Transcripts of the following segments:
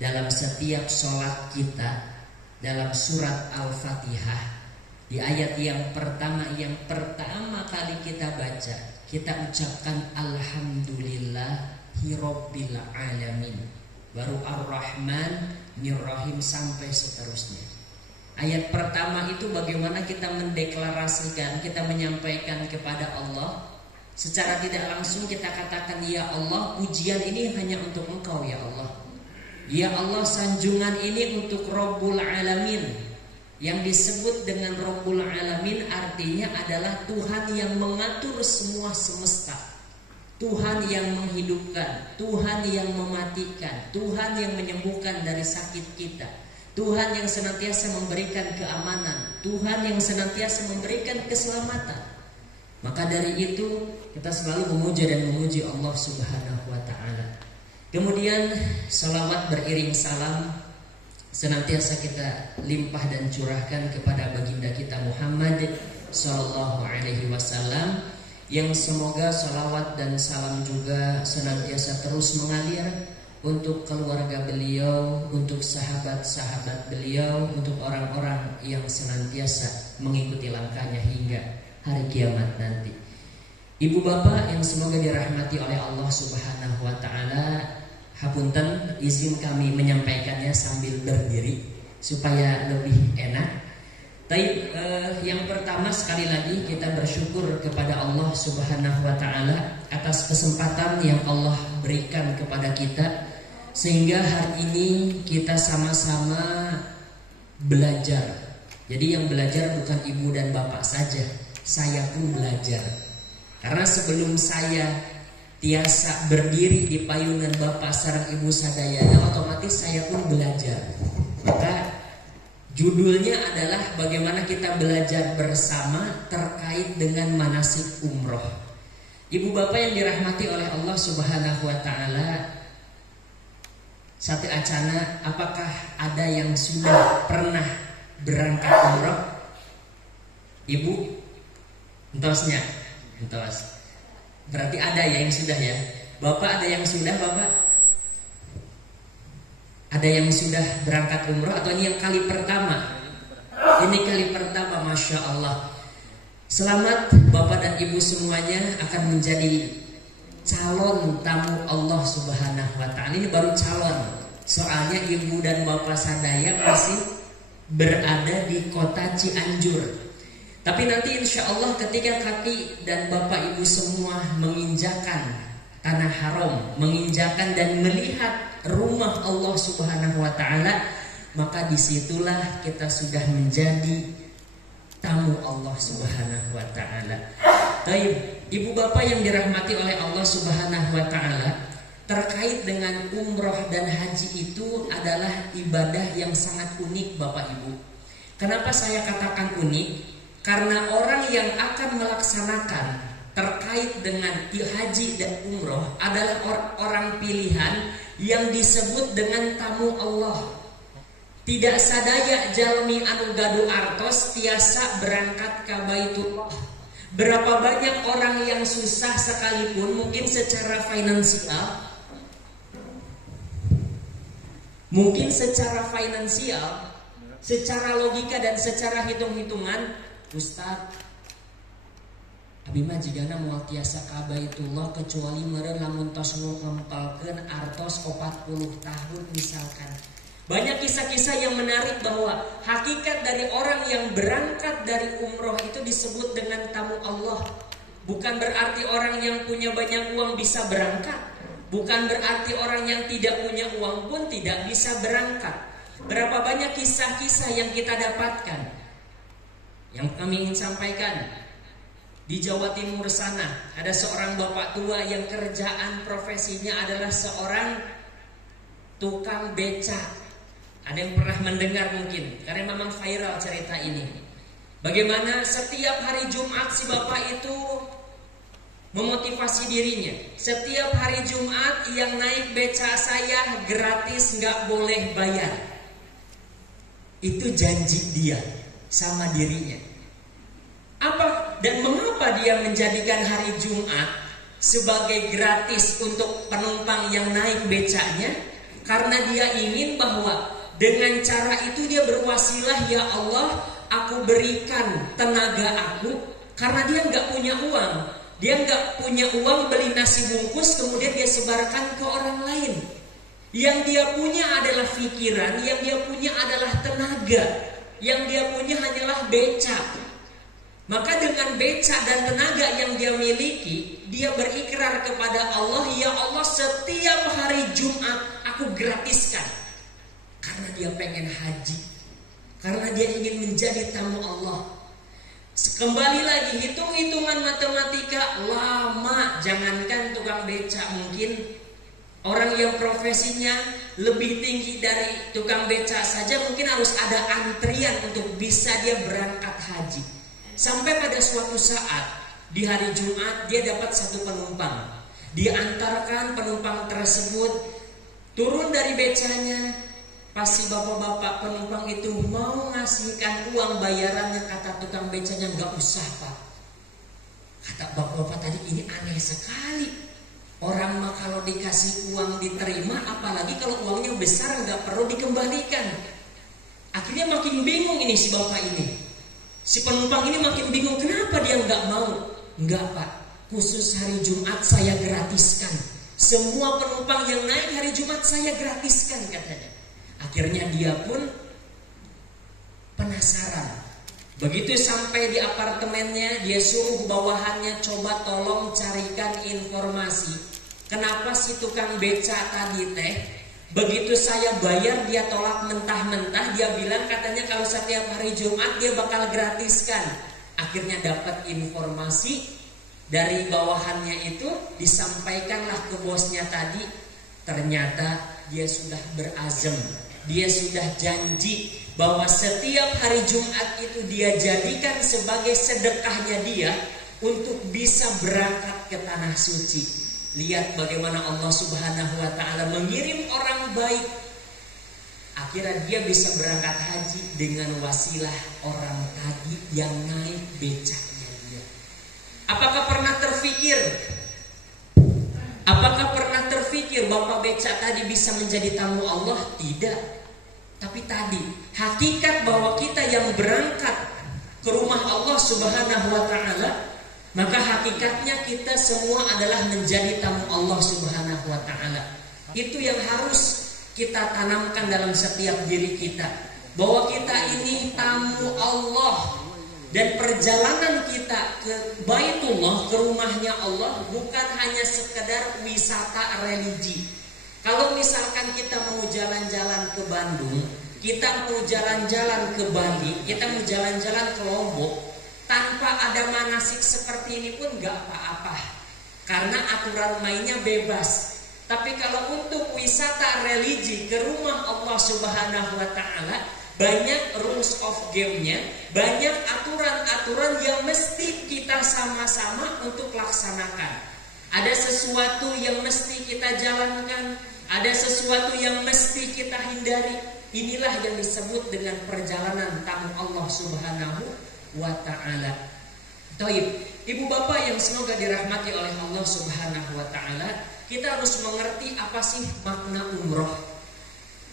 dalam setiap sholat kita, dalam surat Al-Fatihah, di ayat yang pertama kali kita baca, kita ucapkan Alhamdulillahirabbil alamin, baru Ar-Rahman Nir-Rahim sampai seterusnya. Ayat pertama itu bagaimana kita mendeklarasikan, kita menyampaikan kepada Allah secara tidak langsung, kita katakan, ya Allah, pujian ini hanya untuk Engkau ya Allah. Ya Allah, sanjungan ini untuk Rabbul Alamin. Yang disebut dengan Rabbul Alamin artinya adalah Tuhan yang mengatur semua semesta, Tuhan yang menghidupkan, Tuhan yang mematikan, Tuhan yang menyembuhkan dari sakit kita, Tuhan yang senantiasa memberikan keamanan, Tuhan yang senantiasa memberikan keselamatan. Maka dari itu kita selalu memuja dan memuji Allah Subhanahu wa ta'ala. Kemudian salawat beriring salam senantiasa kita limpah dan curahkan kepada baginda kita Muhammad sallallahu alaihi wasallam, yang semoga salawat dan salam juga senantiasa terus mengalir untuk keluarga beliau, untuk sahabat-sahabat beliau, untuk orang-orang yang senantiasa mengikuti langkahnya hingga hari kiamat nanti. Ibu bapak yang semoga dirahmati oleh Allah Subhanahu wa ta'ala, hapunten izin kami menyampaikannya sambil berdiri supaya lebih enak. Tapi yang pertama sekali lagi kita bersyukur kepada Allah Subhanahu wa ta'ala atas kesempatan yang Allah berikan kepada kita, sehingga hari ini kita sama-sama belajar. Jadi yang belajar bukan ibu dan bapak saja, saya pun belajar. Karena sebelum saya tiasa berdiri di payungan bapak sareng ibu sadayana, otomatis saya pun belajar. Maka judulnya adalah bagaimana kita belajar bersama terkait dengan manasik umroh. Ibu bapak yang dirahmati oleh Allah Subhanahu wa ta'ala, satu acana, apakah ada yang sudah pernah berangkat umroh? Ibu? Entosnya? Entos. Berarti ada ya yang sudah ya. Bapak ada yang sudah, bapak? Ada yang sudah berangkat umroh atau ini yang kali pertama? Ini kali pertama, Masya Allah. Selamat bapak dan ibu semuanya akan menjadi calon tamu Allah Subhanahu wa ta'ala. Ini baru calon, soalnya ibu dan bapak sadaya masih berada di kota Cianjur. Tapi nanti insya Allah ketika kaki dan bapak ibu semua menginjakan tanah haram, menginjakan dan melihat rumah Allah Subhanahu wa ta'ala, maka disitulah kita sudah menjadi tamu Allah Subhanahu wa ta'ala. Baik, ibu bapak yang dirahmati oleh Allah Subhanahu wa ta'ala, terkait dengan umroh dan haji itu adalah ibadah yang sangat unik bapak ibu. Kenapa saya katakan unik? Karena orang yang akan melaksanakan terkait dengan haji dan umroh adalah orang pilihan yang disebut dengan tamu Allah. Tidak sadaya jalmi anu gaduh artos tiasa berangkat ka Baitullah. Berapa banyak orang yang susah sekalipun, mungkin secara finansial, secara logika dan secara hitung-hitungan, Ustaz, abi mah jigana moal tiasa ka Baitullah kecuali meureun lamun tos ngempalkeun artos 40 tahun misalkan. Banyak kisah-kisah yang menarik bahwa hakikat dari orang yang berangkat dari umroh itu disebut dengan tamu Allah. Bukan berarti orang yang punya banyak uang bisa berangkat, bukan berarti orang yang tidak punya uang pun tidak bisa berangkat. Berapa banyak kisah-kisah yang kita dapatkan. Yang kami ingin sampaikan, di Jawa Timur sana ada seorang bapak tua yang kerjaan profesinya adalah seorang tukang beca. Ada yang pernah mendengar mungkin, karena memang viral cerita ini. Bagaimana setiap hari Jumat si bapak itu memotivasi dirinya. Setiap hari Jumat yang naik beca saya gratis, nggak boleh bayar. Itu janji dia sama dirinya. Apa dan mengapa dia menjadikan hari Jumat sebagai gratis untuk penumpang yang naik becanya? karena dia ingin bahwa dengan cara itu dia berwasilah, ya Allah, aku berikan tenaga aku, karena dia nggak punya uang. Dia nggak punya uang beli nasi bungkus kemudian dia sebarkan ke orang lain. Yang dia punya adalah pikiran, yang dia punya adalah tenaga, yang dia punya hanyalah beca. Maka dengan beca dan tenaga yang dia miliki, dia berikrar kepada Allah, ya Allah, setiap hari Jumat aku gratiskan. Karena dia pengen haji, karena dia ingin menjadi tamu Allah. Kembali lagi, hitung-hitungan matematika lama. Jangankan tukang beca, mungkin orang yang profesinya lebih tinggi dari tukang beca saja mungkin harus ada antrian untuk bisa dia berangkat haji. Sampai pada suatu saat di hari Jumat dia dapat satu penumpang. Diantarkan penumpang tersebut turun dari becanya. Pas si bapak-bapak penumpang itu mau ngasihkan uang bayarannya, kata tukang becanya, nggak usah Pak. Kata bapak-bapak tadi, ini aneh sekali. Orang mah kalau dikasih uang diterima, apalagi kalau uangnya besar nggak perlu dikembalikan. Akhirnya makin bingung ini si bapak ini. Si penumpang ini makin bingung, kenapa dia nggak mau? Nggak Pak, khusus hari Jumat saya gratiskan. Semua penumpang yang naik hari Jumat saya gratiskan, katanya. Akhirnya dia pun penasaran. Begitu sampai di apartemennya, dia suruh bawahannya, coba tolong carikan informasi. Kenapa si tukang beca tadi teh, begitu saya bayar dia tolak mentah-mentah. Dia bilang katanya kalau setiap hari Jumat dia bakal gratiskan. Akhirnya dapat informasi dari bawahannya itu, disampaikanlah ke bosnya tadi. Ternyata dia sudah berazam, dia sudah janji bahwa setiap hari Jumat itu dia jadikan sebagai sedekahnya dia untuk bisa berangkat ke tanah suci. Lihat bagaimana Allah Subhanahu wa ta'ala mengirim orang baik. Akhirnya dia bisa berangkat haji dengan wasilah orang tadi yang naik becaknya dia. Apakah pernah terfikir? Apakah pernah terfikir Bapak beca tadi bisa menjadi tamu Allah? Tidak. Tapi tadi hakikat bahwa kita yang berangkat ke rumah Allah Subhanahu wa ta'ala, maka hakikatnya kita semua adalah menjadi tamu Allah Subhanahu wa ta'ala. Itu yang harus kita tanamkan dalam setiap diri kita, bahwa kita ini tamu Allah. Dan perjalanan kita ke Baitullah, ke rumahnya Allah, bukan hanya sekedar wisata religi. Kalau misalkan kita mau jalan-jalan ke Bandung, kita mau jalan-jalan ke Bali, kita mau jalan-jalan ke Lombok, tanpa ada manasik seperti ini pun gak apa-apa, karena aturan mainnya bebas. Tapi kalau untuk wisata religi ke rumah Allah Subhanahu wa ta'ala, banyak rules of game-nya, banyak aturan-aturan yang mesti kita sama-sama untuk laksanakan. Ada sesuatu yang mesti kita jalankan, ada sesuatu yang mesti kita hindari. Inilah yang disebut dengan perjalanan tamu Allah Subhanahu wa ta'ala. Taib, ibu bapak yang semoga dirahmati oleh Allah Subhanahu wa ta'ala, kita harus mengerti apa sih makna umroh.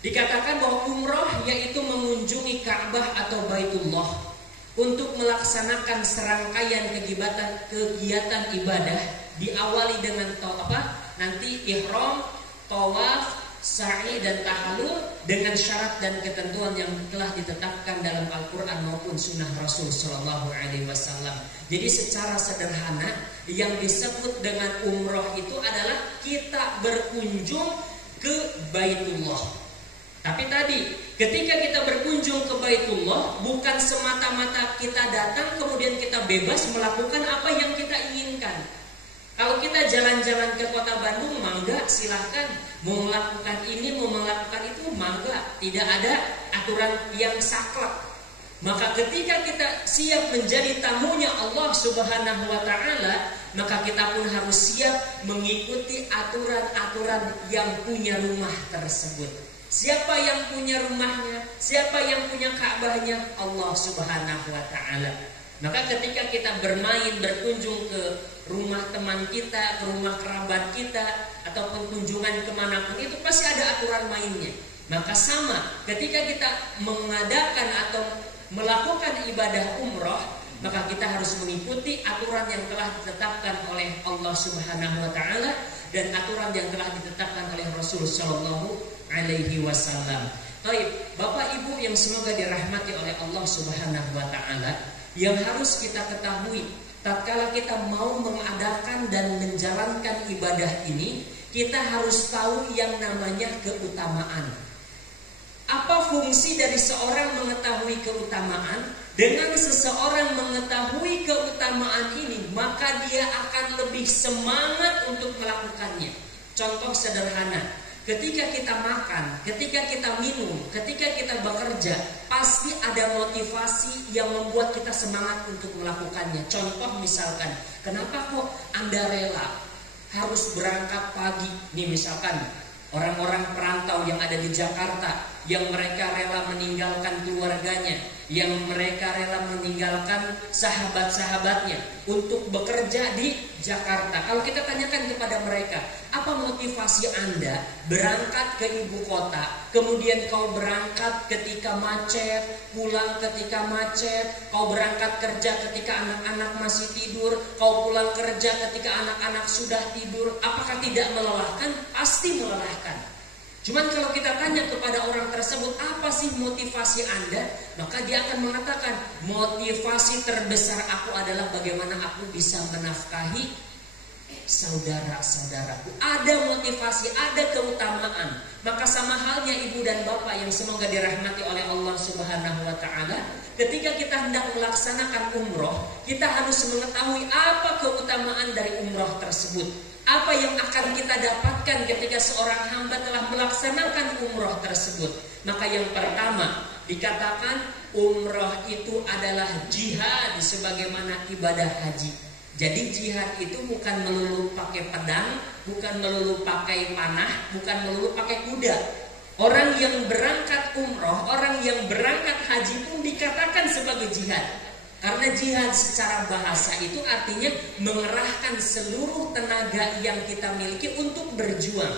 Dikatakan bahwa umroh yaitu mengunjungi Ka'bah atau Baitullah untuk melaksanakan serangkaian kegiatan ibadah. Diawali dengan nanti ihram, tawaf, sa'i dan tahallul dengan syarat dan ketentuan yang telah ditetapkan dalam Al-Quran maupun Sunnah Rasul Sallallahu Alaihi Wasallam. Jadi secara sederhana yang disebut dengan umroh itu adalah kita berkunjung ke Baitullah. Tapi tadi ketika kita berkunjung ke Baitullah, bukan semata-mata kita datang kemudian kita bebas melakukan apa yang kita inginkan. Kalau kita jalan-jalan ke kota Bandung, mangga silahkan. Mau melakukan ini, mau melakukan itu, mangga. Tidak ada aturan yang saklek. Maka ketika kita siap menjadi tamunya Allah Subhanahu wa ta'ala, maka kita pun harus siap mengikuti aturan-aturan yang punya rumah tersebut. Siapa yang punya rumahnya? Siapa yang punya Ka'bahnya? Allah Subhanahu wa ta'ala. Maka ketika kita bermain, berkunjung ke rumah teman kita, ke rumah kerabat kita, ataupun kunjungan kemanapun, itu pasti ada aturan mainnya. Maka sama, ketika kita mengadakan atau melakukan ibadah umroh, maka kita harus mengikuti aturan yang telah ditetapkan oleh Allah Subhanahu wa taala dan aturan yang telah ditetapkan oleh Rasul sallallahu alaihi wasallam. Baik, Bapak Ibu yang semoga dirahmati oleh Allah Subhanahu wa taala, yang harus kita ketahui tatkala kita mau mengadakan dan menjalankan ibadah ini, kita harus tahu yang namanya keutamaan. Apa fungsi dari seorang mengetahui keutamaan? Dengan seseorang mengetahui keutamaan ini, maka dia akan lebih semangat untuk melakukannya. Contoh sederhana, ketika kita makan, ketika kita minum, ketika kita bekerja, pasti ada motivasi yang membuat kita semangat untuk melakukannya. Contoh misalkan, kenapa kok Anda rela harus berangkat pagi? Nih misalkan orang-orang perantau yang ada di Jakarta, yang mereka rela meninggalkan keluarganya, yang mereka rela meninggalkan sahabat-sahabatnya untuk bekerja di Jakarta. Kalau kita tanyakan kepada mereka, apa motivasi Anda berangkat ke ibu kota, kemudian kau berangkat ketika macet, pulang ketika macet, kau berangkat kerja ketika anak-anak masih tidur, kau pulang kerja ketika anak-anak sudah tidur, apakah tidak melelahkan? Pasti melelahkan. Cuman kalau kita tanya kepada orang tersebut, apa sih motivasi Anda? Maka dia akan mengatakan, motivasi terbesar aku adalah bagaimana aku bisa menafkahi saudara-saudaraku. Ada motivasi, ada keutamaan. Maka sama halnya ibu dan bapak yang semoga dirahmati oleh Allah Subhanahu wa taala, ketika kita hendak melaksanakan umroh, kita harus mengetahui apa keutamaan dari umroh tersebut. Apa yang akan kita dapatkan ketika seorang hamba telah melaksanakan umroh tersebut? Maka yang pertama dikatakan umroh itu adalah jihad sebagaimana ibadah haji. Jadi jihad itu bukan melulu pakai pedang, bukan melulu pakai panah, bukan melulu pakai kuda. Orang yang berangkat umroh, orang yang berangkat haji pun dikatakan sebagai jihad. Karena jihad secara bahasa itu artinya mengerahkan seluruh tenaga yang kita miliki untuk berjuang.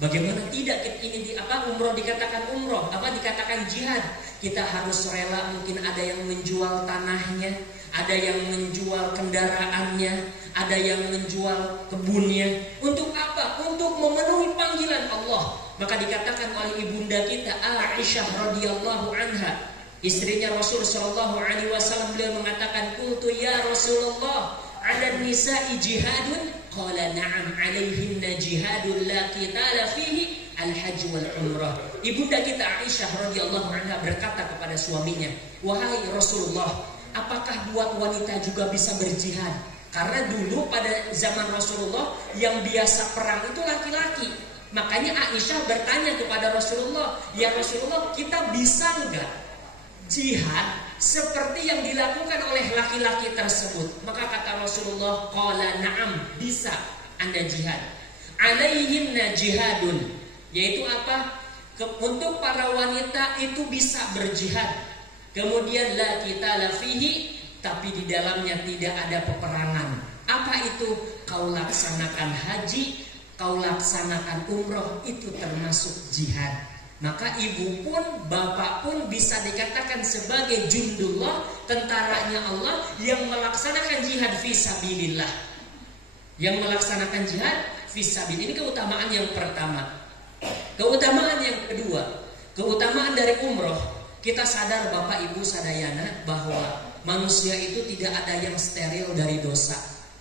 Bagaimana tidak ini umroh dikatakan umroh, dikatakan jihad? Kita harus rela, mungkin ada yang menjual tanahnya, ada yang menjual kendaraannya, ada yang menjual kebunnya. Untuk apa? Untuk memenuhi panggilan Allah. Maka dikatakan oleh ibunda kita Aisyah radhiyallahu anha, istrinya Rasul sallallahu alaihi wasallam, beliau mengatakan, "Qultu ya Rasulullah, 'ala nisa'i jihadun?" Qala na'am, 'alaihinna jihadun la qitala fihi al-hajj wal umrah. Ibunda kita Aisyah radhiyallahu anha berkata kepada suaminya, "Wahai Rasulullah, apakah buat wanita juga bisa berjihad?" Karena dulu pada zaman Rasulullah yang biasa perang itu laki-laki. Makanya Aisyah bertanya kepada Rasulullah, "Ya Rasulullah, kita bisa enggak jihad seperti yang dilakukan oleh laki-laki tersebut?" Maka kata Rasulullah, qala na'am, bisa Anda jihad. Alaihinna jihadun, yaitu apa? Untuk para wanita itu bisa berjihad. Kemudian la qitala fihi, tapi di dalamnya tidak ada peperangan. Apa itu? Kau laksanakan haji, kau laksanakan umroh, itu termasuk jihad. Maka ibu pun, bapak pun bisa dikatakan sebagai jundullah, tentaranya Allah yang melaksanakan jihad fisabilillah. Yang melaksanakan jihad fisabilillah. Ini keutamaan yang pertama. Keutamaan yang kedua, keutamaan dari umroh. Kita sadar Bapak Ibu sadayana bahwa manusia itu tidak ada yang steril dari dosa.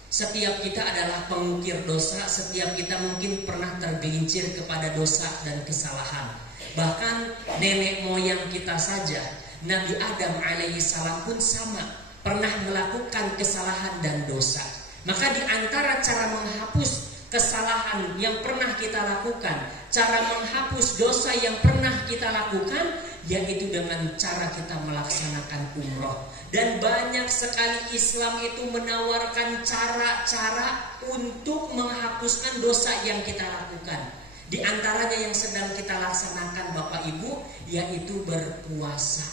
Setiap kita adalah pengukir dosa. Setiap kita mungkin pernah tergelincir kepada dosa dan kesalahan. Bahkan nenek moyang kita saja, Nabi Adam alaihi salam pun sama, pernah melakukan kesalahan dan dosa. Maka di antara cara menghapus kesalahan yang pernah kita lakukan, cara menghapus dosa yang pernah kita lakukan, yaitu dengan cara kita melaksanakan umroh. Dan banyak sekali Islam itu menawarkan cara-cara untuk menghapuskan dosa yang kita lakukan. Di antaranya yang sedang kita laksanakan Bapak Ibu, yaitu berpuasa.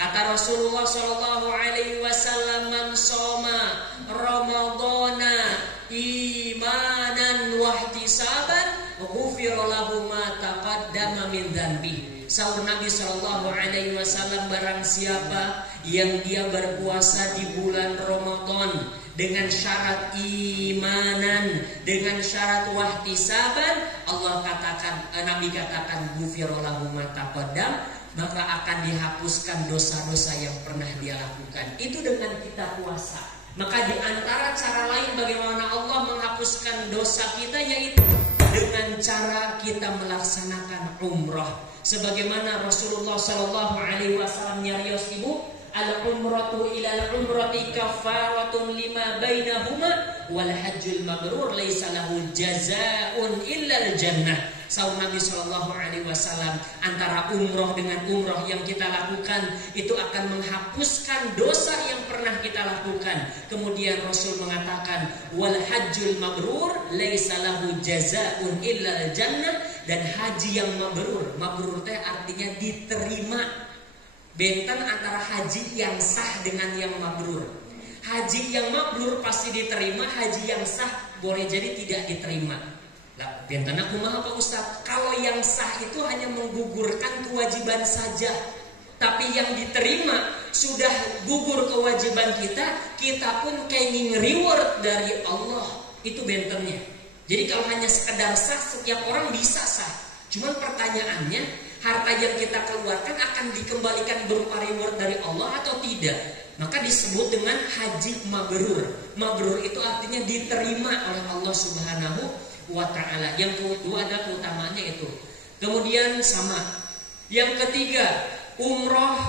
Kata Rasulullah sallallahu alaihi wasallam, "Man shoma Ramadhana imanan wa ihtisaban, ghufira lahu ma taqaddama min dzanbi." Sahur Nabi sallallahu alaihi wasallam, barang siapa yang dia berpuasa di bulan Ramadan dengan syarat imanan, dengan syarat wahtisaban, Allah katakan, Nabi katakan, ghufira lahu ma taqaddam, maka akan dihapuskan dosa-dosa yang pernah dia lakukan. Itu dengan kita puasa. Maka di antara cara lain bagaimana Allah menghapuskan dosa kita, yaitu dengan cara kita melaksanakan umrah. Sebagaimana Rasulullah sallallahu alaihi wasallam nyarios ibu, al-umratu ilal umrati kafaratun lima bainahuma wal hajjul mabrur laisa lahu jazaa'un illal jannah. Sahur Nabi sallallahu alaihi wasallam, antara umroh dengan umroh yang kita lakukan itu akan menghapuskan dosa yang pernah kita lakukan. Kemudian Rasul mengatakan, wal hajjul mabrur laisa lahu jazaa'un illal jannah, dan haji yang mabrur, mabrur teh artinya diterima. Benten antara haji yang sah dengan yang mabrur. Haji yang mabrur pasti diterima, haji yang sah boleh jadi tidak diterima. Lah, benten aku mah apa Ustaz? Kalau yang sah itu hanya menggugurkan kewajiban saja, tapi yang diterima sudah gugur kewajiban kita, kita pun kenging reward dari Allah. Itu bentennya. Jadi kalau hanya sekedar sah, setiap orang bisa sah. Cuman pertanyaannya, harta yang kita keluarkan akan dikembalikan berupa reward dari Allah atau tidak? Maka disebut dengan haji mabrur. Mabrur itu artinya diterima oleh Allah Subhanahu wa ta'ala. Yang kedua ada keutamaannya itu. Kemudian sama. Yang ketiga, umroh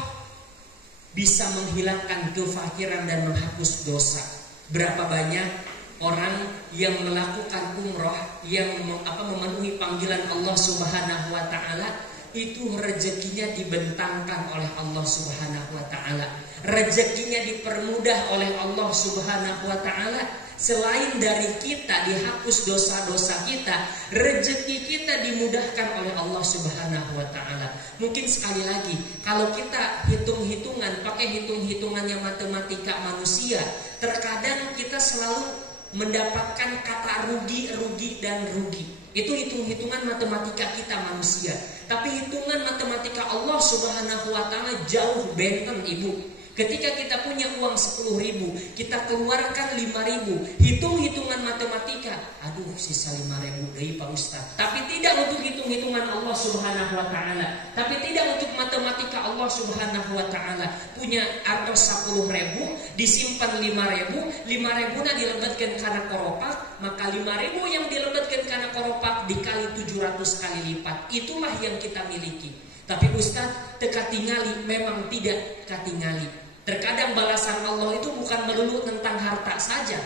bisa menghilangkan kefakiran dan menghapus dosa. Berapa banyak orang yang melakukan umroh, yang memenuhi panggilan Allah Subhanahu wa ta'ala, itu rezekinya dibentangkan oleh Allah Subhanahu wa ta'ala. Rezekinya dipermudah oleh Allah Subhanahu wa ta'ala. Selain dari kita dihapus dosa-dosa kita, rezeki kita dimudahkan oleh Allah Subhanahu wa ta'ala. Mungkin sekali lagi, kalau kita hitung-hitungan, pakai hitung-hitungannya matematika manusia, terkadang kita selalu mendapatkan kata rugi, rugi, dan rugi. Itu hitung-hitungan matematika kita manusia. Tapi hitungan matematika Allah Subhanahu wa ta'ala jauh benten ibu. Ketika kita punya uang 10.000, kita keluarkan 5.000, hitung-hitungan matematika, aduh sisa 5.000 dari Pak Ustaz. Tapi tidak untuk hitung-hitungan Allah Subhanahu wa ta'ala, tapi tidak untuk matematika Allah Subhanahu wa ta'ala. Punya artos 10.000, disimpan 5.000, 5.000 dilebatkan karena koropak, maka 5.000 yang dilebatkan karena koropak dikali 700 kali lipat. Itulah yang kita miliki. Tapi Ustaz, teka tingali, memang tidak katingali. Terkadang balasan Allah itu bukan melulu tentang harta saja.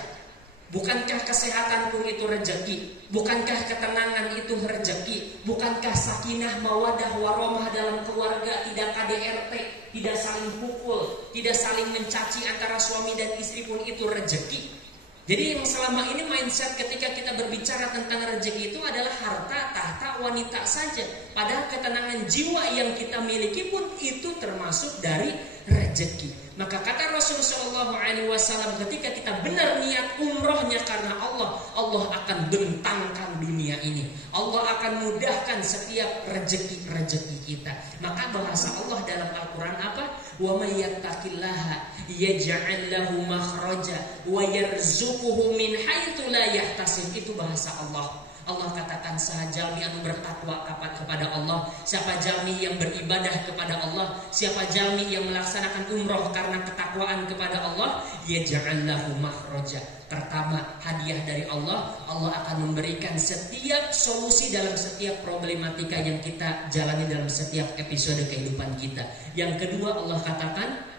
Bukankah kesehatan pun itu rezeki? Bukankah ketenangan itu rezeki? Bukankah sakinah mawadah warahmah dalam keluarga, tidak KDRT, tidak saling pukul, tidak saling mencaci antara suami dan istri pun itu rezeki? Jadi yang selama ini mindset ketika kita berbicara tentang rezeki itu adalah harta, tahta, wanita saja. Padahal ketenangan jiwa yang kita miliki pun itu termasuk dari rezeki. Maka kata Rasulullah SAW, ketika kita benar niat umrohnya karena Allah, Allah akan bentangkan dunia ini. Allah akan mudahkan setiap rezeki-rezeki kita. Maka bahasa Allah dalam Al-Quran apa? Wa may yattaqillaha yaj'al lahu makhraja wa yarzuquhu min haitsu la yahtasib. Itu bahasa Allah. Allah katakan saha jalmi anu bertakwa kepada Allah, siapa jalmi yang beribadah kepada Allah, siapa jalmi yang melaksanakan umroh karena ketakwaan kepada Allah, yaj'al lahu makhraja. Pertama, hadiah dari Allah, Allah akan memberikan setiap solusi dalam setiap problematika yang kita jalani dalam setiap episode kehidupan kita. Yang kedua, Allah katakan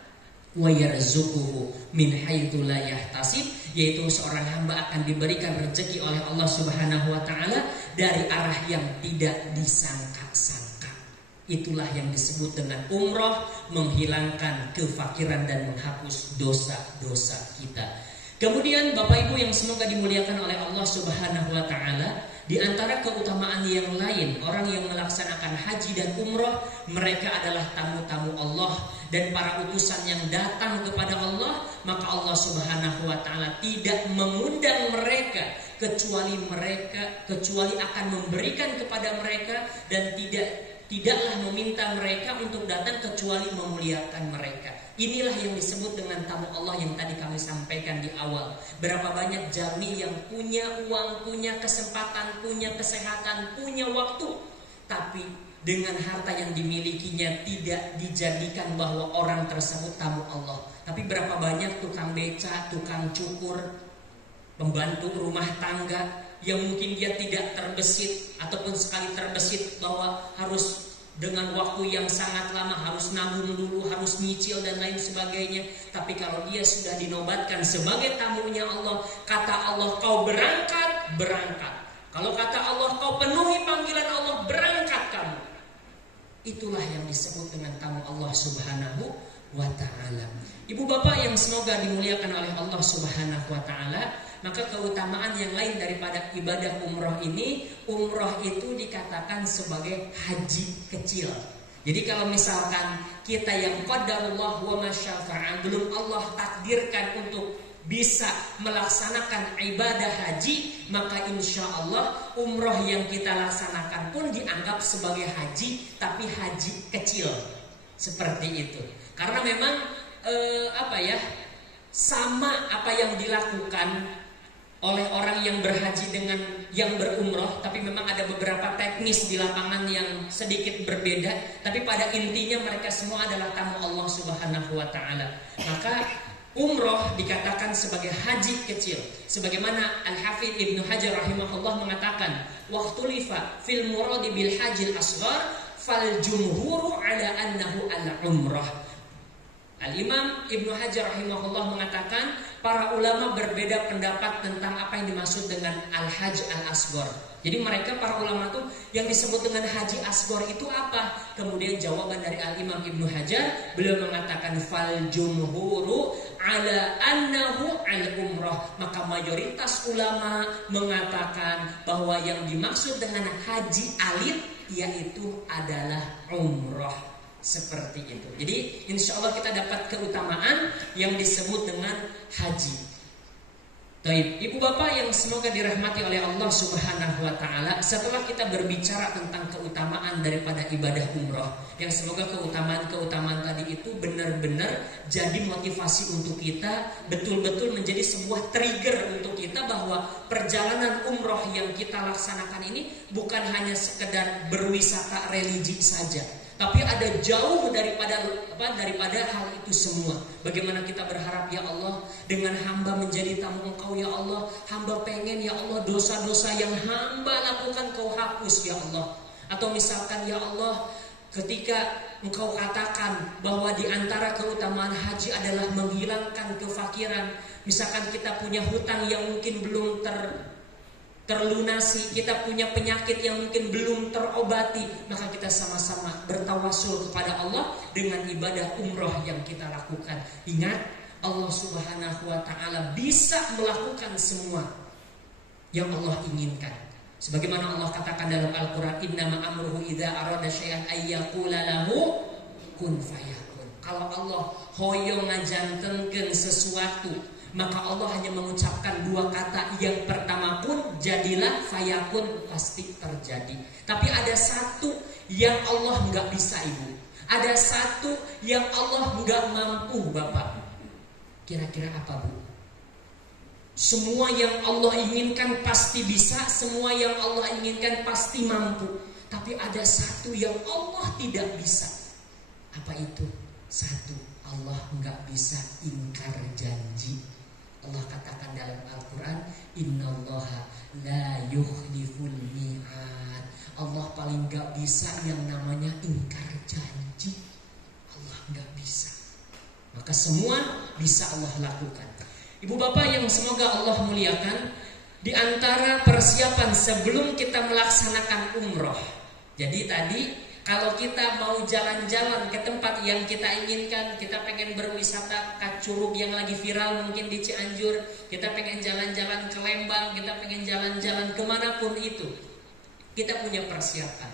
wa yarzuquhu min haitsu la yahtasib, yaitu seorang hamba akan diberikan rezeki oleh Allah Subhanahu wa taala dari arah yang tidak disangka-sangka. Itulah yang disebut dengan umroh, menghilangkan kefakiran dan menghapus dosa-dosa kita. Kemudian Bapak Ibu yang semoga dimuliakan oleh Allah Subhanahu wa taala, di antara keutamaan yang lain, orang yang melaksanakan haji dan umroh, mereka adalah tamu-tamu Allah dan para utusan yang datang kepada Allah. Maka Allah Subhanahu wa ta'ala tidak mengundang mereka kecuali akan memberikan kepada mereka, dan tidaklah meminta mereka untuk datang kecuali memuliakan mereka. Inilah yang disebut dengan tamu Allah yang tadi kami sampaikan di awal. Berapa banyak jami yang punya uang, punya kesempatan, punya kesehatan, punya waktu, tapi dengan harta yang dimilikinya tidak dijadikan bahwa orang tersebut tamu Allah. Tapi berapa banyak tukang beca, tukang cukur, pembantu rumah tangga yang mungkin dia tidak terbesit, ataupun sekali terbesit bahwa harus dengan waktu yang sangat lama, harus nabung dulu, harus nyicil dan lain sebagainya. Tapi kalau dia sudah dinobatkan sebagai tamunya Allah, kata Allah, kau berangkat, berangkat. Kalau kata Allah, kau penuhi panggilan Allah, berangkat kamu. Itulah yang disebut dengan tamu Allah Subhanahu wa ta'ala. Ibu bapak yang semoga dimuliakan oleh Allah Subhanahu wa ta'ala, maka keutamaan yang lain daripada ibadah umroh ini, umroh itu dikatakan sebagai haji kecil. Jadi kalau misalkan kita yang qadarullah wa masyafa'al, belum Allah takdirkan untuk bisa melaksanakan ibadah haji, maka insya Allah umroh yang kita laksanakan pun dianggap sebagai haji, tapi haji kecil. Seperti itu. Karena memang sama apa yang dilakukan oleh orang yang berhaji dengan yang berumroh, tapi memang ada beberapa teknis di lapangan yang sedikit berbeda, tapi pada intinya mereka semua adalah tamu Allah Subhanahu wa ta'ala. Maka umroh dikatakan sebagai haji kecil, sebagaimana Al-Hafidz Ibnu Hajar rahimahullah mengatakan, waqtulifa fil muradi bil hajil asghar fal jumhuru ala annahu al-umrah. Al-Imam Ibnu Hajar rahimahullah mengatakan, para ulama berbeda pendapat tentang apa yang dimaksud dengan al-hajj al-asghar. Jadi mereka para ulama itu yang disebut dengan haji asghar itu apa? Kemudian jawaban dari Al-Imam Ibnu Hajar, beliau mengatakan fal jumhuru ala annahu al-umrah. Maka mayoritas ulama mengatakan bahwa yang dimaksud dengan haji alit yaitu adalah umrah. Seperti itu. Jadi insya Allah kita dapat keutamaan yang disebut dengan haji. Baik, ibu bapak yang semoga dirahmati oleh Allah Subhanahu wa ta'ala, setelah kita berbicara tentang keutamaan daripada ibadah umroh, yang semoga keutamaan-keutamaan tadi itu benar-benar jadi motivasi untuk kita, betul-betul menjadi sebuah trigger untuk kita bahwa perjalanan umroh yang kita laksanakan ini bukan hanya sekedar berwisata religi saja, tapi ada jauh daripada hal itu semua. Bagaimana kita berharap, ya Allah, dengan hamba menjadi tamu Engkau, ya Allah, hamba pengen, ya Allah, dosa-dosa yang hamba lakukan Kau hapus, ya Allah. Atau misalkan, ya Allah, ketika Engkau katakan bahwa di antara keutamaan haji adalah menghilangkan kefakiran. Misalkan kita punya hutang yang mungkin belum terlunasi, kita punya penyakit yang mungkin belum terobati, maka kita sama-sama bertawasul kepada Allah dengan ibadah umroh yang kita lakukan. Ingat, Allah Subhanahu wa ta'ala bisa melakukan semua yang Allah inginkan. Sebagaimana Allah katakan dalam Al-Quran, innama amruhu idza arada syai'an ayyaqula lahu kun fayakun. Kalau Allah hoyong ngajantenkeun sesuatu, maka Allah hanya mengucapkan dua kata. Yang pertama kun, jadilah, fayakun, pasti terjadi. Tapi ada satu yang Allah nggak bisa, ibu. Ada satu yang Allah nggak mampu, bapak. Kira-kira apa, bu? Semua yang Allah inginkan pasti bisa, semua yang Allah inginkan pasti mampu. Tapi ada satu yang Allah tidak bisa. Apa itu? Satu, Allah nggak bisa ingkar janji. Allah katakan dalam Al-Quran, innallaha la yukhliful mi'ad. Allah paling gak bisa yang namanya ingkar janji. Allah gak bisa. Maka semua bisa Allah lakukan. Ibu bapak yang semoga Allah muliakan, di antara persiapan sebelum kita melaksanakan umroh. Jadi tadi Kalau kita mau jalan-jalan ke tempat yang kita inginkan, kita pengen berwisata ke Curug yang lagi viral mungkin di Cianjur, kita pengen jalan-jalan ke Lembang, kita pengen jalan-jalan kemanapun itu, kita punya persiapan.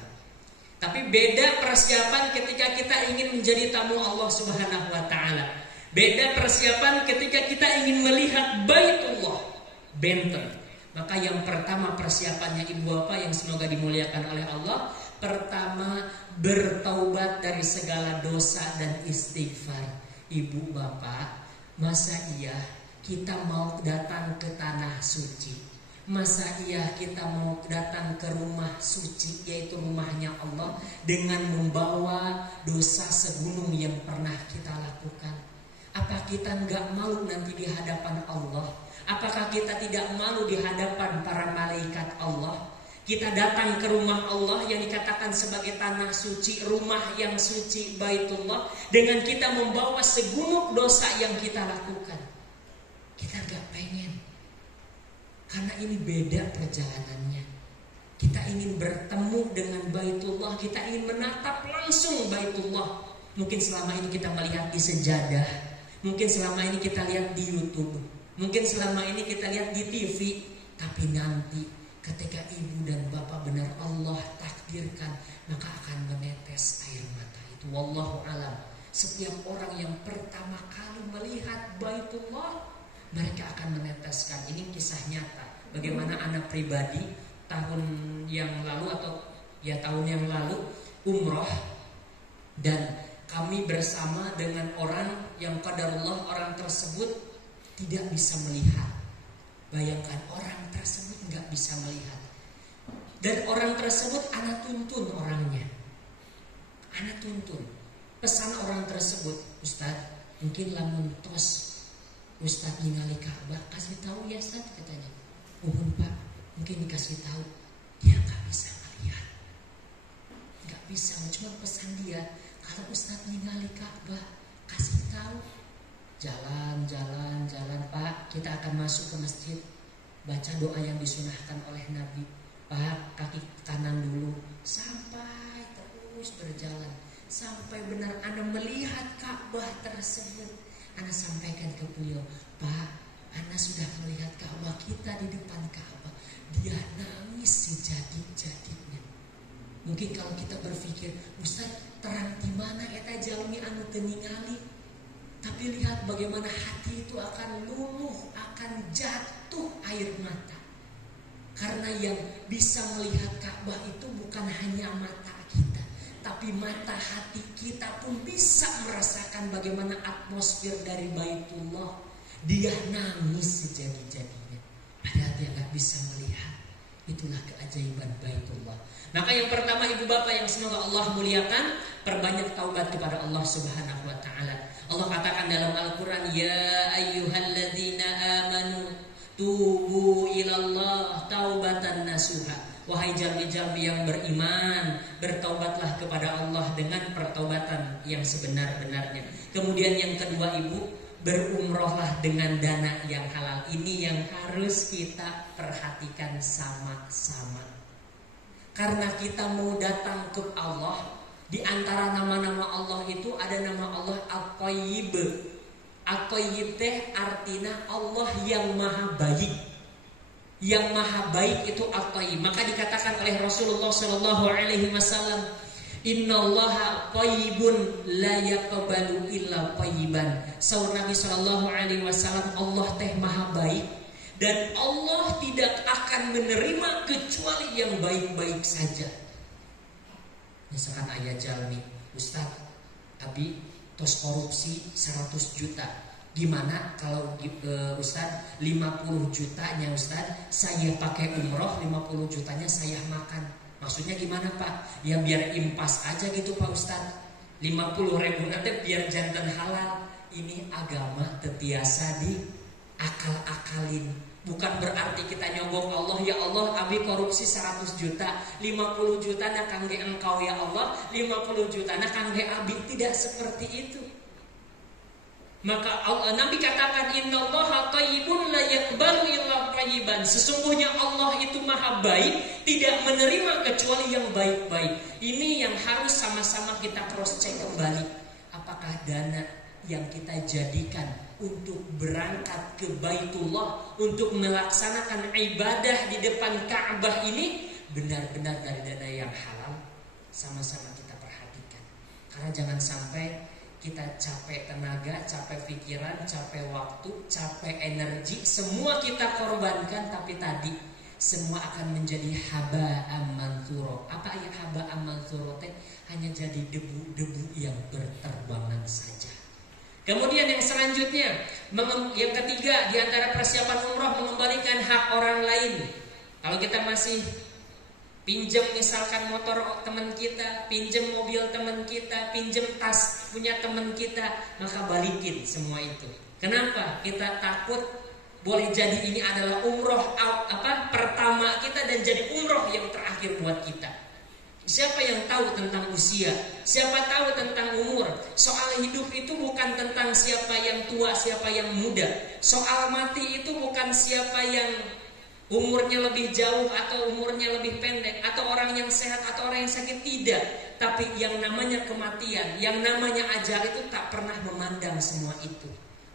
Tapi beda persiapan ketika kita ingin menjadi tamu Allah Subhanahu wa Ta'ala. Beda persiapan ketika kita ingin melihat Baitullah, benteng. Maka yang pertama persiapannya ibu bapak yang semoga dimuliakan oleh Allah, pertama bertaubat dari segala dosa dan istighfar. Ibu bapak, masa iya kita mau datang ke tanah suci? Masa iya kita mau datang ke rumah suci, yaitu rumahnya Allah, dengan membawa dosa segunung yang pernah kita lakukan? Apa kita nggak malu nanti di hadapan Allah? Apakah kita tidak malu di hadapan para malaikat Allah? Kita datang ke rumah Allah yang dikatakan sebagai tanah suci, rumah yang suci, Baitullah, dengan kita membawa segunung dosa yang kita lakukan. Kita gak pengen, karena ini beda perjalanannya. Kita ingin bertemu dengan Baitullah, kita ingin menatap langsung Baitullah. Mungkin selama ini kita melihat di sejadah, mungkin selama ini kita lihat di YouTube, mungkin selama ini kita lihat di TV. Tapi nanti ketika ibu dan bapak benar Allah takdirkan, maka akan menetes air mata itu. Wallahu alam. Setiap orang yang pertama kali melihat Baitullah, mereka akan meneteskan. Ini kisah nyata. Bagaimana anak pribadi tahun yang lalu atau ya tahun yang lalu umroh, dan kami bersama dengan orang yang qadarullah orang tersebut tidak bisa melihat. Bayangkan orang tersebut nggak bisa melihat, dan orang tersebut anak tuntun orangnya, anak tuntun. Pesan orang tersebut, Ustaz, mungkin lamun tos Ustaz ningali Ka'bah, kasih tahu ya Ustaz, katanya. Uhun Pak, mungkin dikasih tahu. Dia nggak bisa melihat, nggak bisa. Cuma pesan dia, kalau Ustaz ningali Ka'bah, kasih tahu. Jalan Pak, kita akan masuk ke masjid, baca doa yang disunahkan oleh Nabi. Pak, kaki kanan dulu, sampai terus berjalan sampai benar Anda melihat Ka'bah tersebut. Anda sampaikan ke beliau, Pak, Anda sudah melihat Ka'bah, kita di depan Ka'bah. Dia nangis sejadi-jadinya. Mungkin kalau kita berpikir, Ustaz, terang di mana eta jalmi anu teu ningali? Tapi lihat bagaimana hati itu akan luluh, akan jatuh air mata. Karena yang bisa melihat Ka'bah itu bukan hanya mata kita, tapi mata hati kita pun bisa merasakan bagaimana atmosfer dari Baitullah. Dia nangis sejadi-jadinya, padahal dia gak bisa melihat. Itulah keajaiban Baitullah. Maka yang pertama ibu bapak yang semoga Allah muliakan, perbanyak taubat kepada Allah Subhanahu wa Ta'ala. Allah katakan dalam Al-Quran, ya ayyuhalladzina amanu tubu ilallah taubatan nasuha. Wahai jalmi-jalmi yang beriman, bertaubatlah kepada Allah dengan pertaubatan yang sebenar-benarnya. Kemudian yang kedua ibu, berumrohlah dengan dana yang halal. Ini yang harus kita perhatikan sama-sama. Karena kita mau datang ke Allah, di antara nama-nama Allah itu ada nama Allah At-Thayyib. At-Thayyib teh artinya Allah yang maha baik. Yang maha baik itu At-Thayyib. Maka dikatakan oleh Rasulullah SAW, Innallaha thayyibun la yaqbalu illa thayyiban. Saur Nabi SAW, Allah teh maha baik dan Allah tidak akan menerima kecuali yang baik-baik saja. Misalkan ayah jalmi, Ustaz, abi tos korupsi 100 juta. Gimana kalau Ustaz 50 jutanya Ustaz saya pakai umroh, 50 jutanya saya makan. Maksudnya gimana Pak? Ya biar impas aja gitu Pak Ustaz. 50 ribu nanti biar jantan halal. Ini agama terbiasa di akal-akalin. Bukan berarti kita nyogok Allah, ya Allah abi korupsi 100 juta, 50 juta na kangge engkau ya Allah, 50 juta na kangge abi. Tidak seperti itu. Maka Nabi katakan innallaha thayyibun la yaqbalu illa thayyiban. Sesungguhnya Allah itu maha baik, tidak menerima kecuali yang baik-baik. Ini yang harus sama-sama kita cross check kembali. Apakah dana yang kita jadikan untuk berangkat ke Baitullah, untuk melaksanakan ibadah di depan Ka'bah ini benar-benar dari dana yang halal? Sama-sama kita perhatikan. Karena jangan sampai kita capek tenaga, capek pikiran, capek waktu, capek energi, semua kita korbankan, tapi tadi semua akan menjadi haba'am manthuro. Apa ya haba'am manthuro? Hanya jadi debu-debu yang berterbangan saja. Kemudian yang selanjutnya, yang ketiga di antara persiapan umrah, mengembalikan hak orang lain. Kalau kita masih pinjam misalkan motor teman kita, pinjam mobil teman kita, pinjam tas punya teman kita, maka balikin semua itu. Kenapa? Kita takut boleh jadi ini adalah umroh pertama kita dan jadi umroh yang terakhir buat kita. Siapa yang tahu tentang usia? Siapa tahu tentang umur? Soal hidup itu bukan tentang siapa yang tua, siapa yang muda. Soal mati itu bukan siapa yang umurnya lebih jauh atau umurnya lebih pendek, atau orang yang sehat atau orang yang sakit, tidak. Tapi yang namanya kematian, yang namanya ajal itu tak pernah memandang semua itu.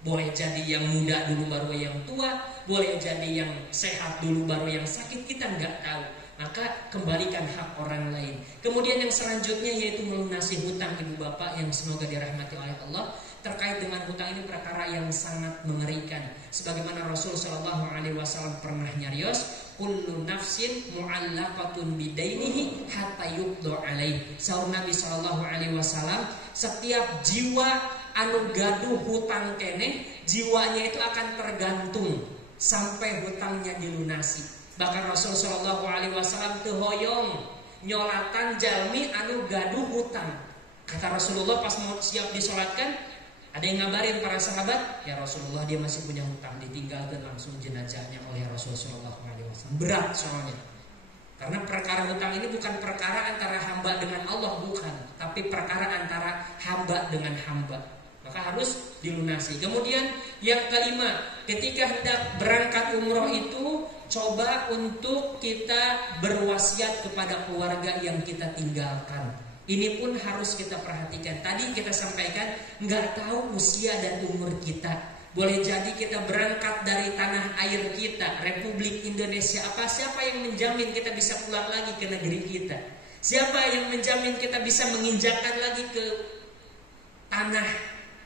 Boleh jadi yang muda dulu baru yang tua, boleh jadi yang sehat dulu baru yang sakit, kita nggak tahu. Maka kembalikan hak orang lain. Kemudian yang selanjutnya yaitu melunasi hutang ibu bapak yang semoga dirahmati oleh Allah. Terkait dengan hutang ini perkara yang sangat mengerikan. Sebagaimana Rasul Shallallahu Alaihi Wasallam pernah nyarios, kullu nafsin mu'allaqatun bidainihi hatta yuqda alaih. Sahur Nabi Shallallahu Alaihi Wasallam, setiap jiwa anu gaduh hutang keneh, jiwanya itu akan tergantung sampai hutangnya dilunasi. Bahkan Rasul Shallallahu Alaihi Wasallam tehoyong nyolatan jalmi anu gaduh hutang. Kata Rasulullah pas mau siap disolatkan, ada yang ngabarin para sahabat, ya Rasulullah dia masih punya hutang, ditinggalkan langsung jenazahnya oleh Rasulullah SAW. Berat soalnya. Karena perkara hutang ini bukan perkara antara hamba dengan Allah, bukan, tapi perkara antara hamba dengan hamba. Maka harus dilunasi. Kemudian yang kelima, ketika hendak berangkat umroh itu, coba untuk kita berwasiat kepada keluarga yang kita tinggalkan. Ini pun harus kita perhatikan. Tadi kita sampaikan, nggak tahu usia dan umur kita. Boleh jadi kita berangkat dari tanah air kita, Republik Indonesia. Siapa yang menjamin kita bisa pulang lagi ke negeri kita? Siapa yang menjamin kita bisa menginjakkan lagi ke tanah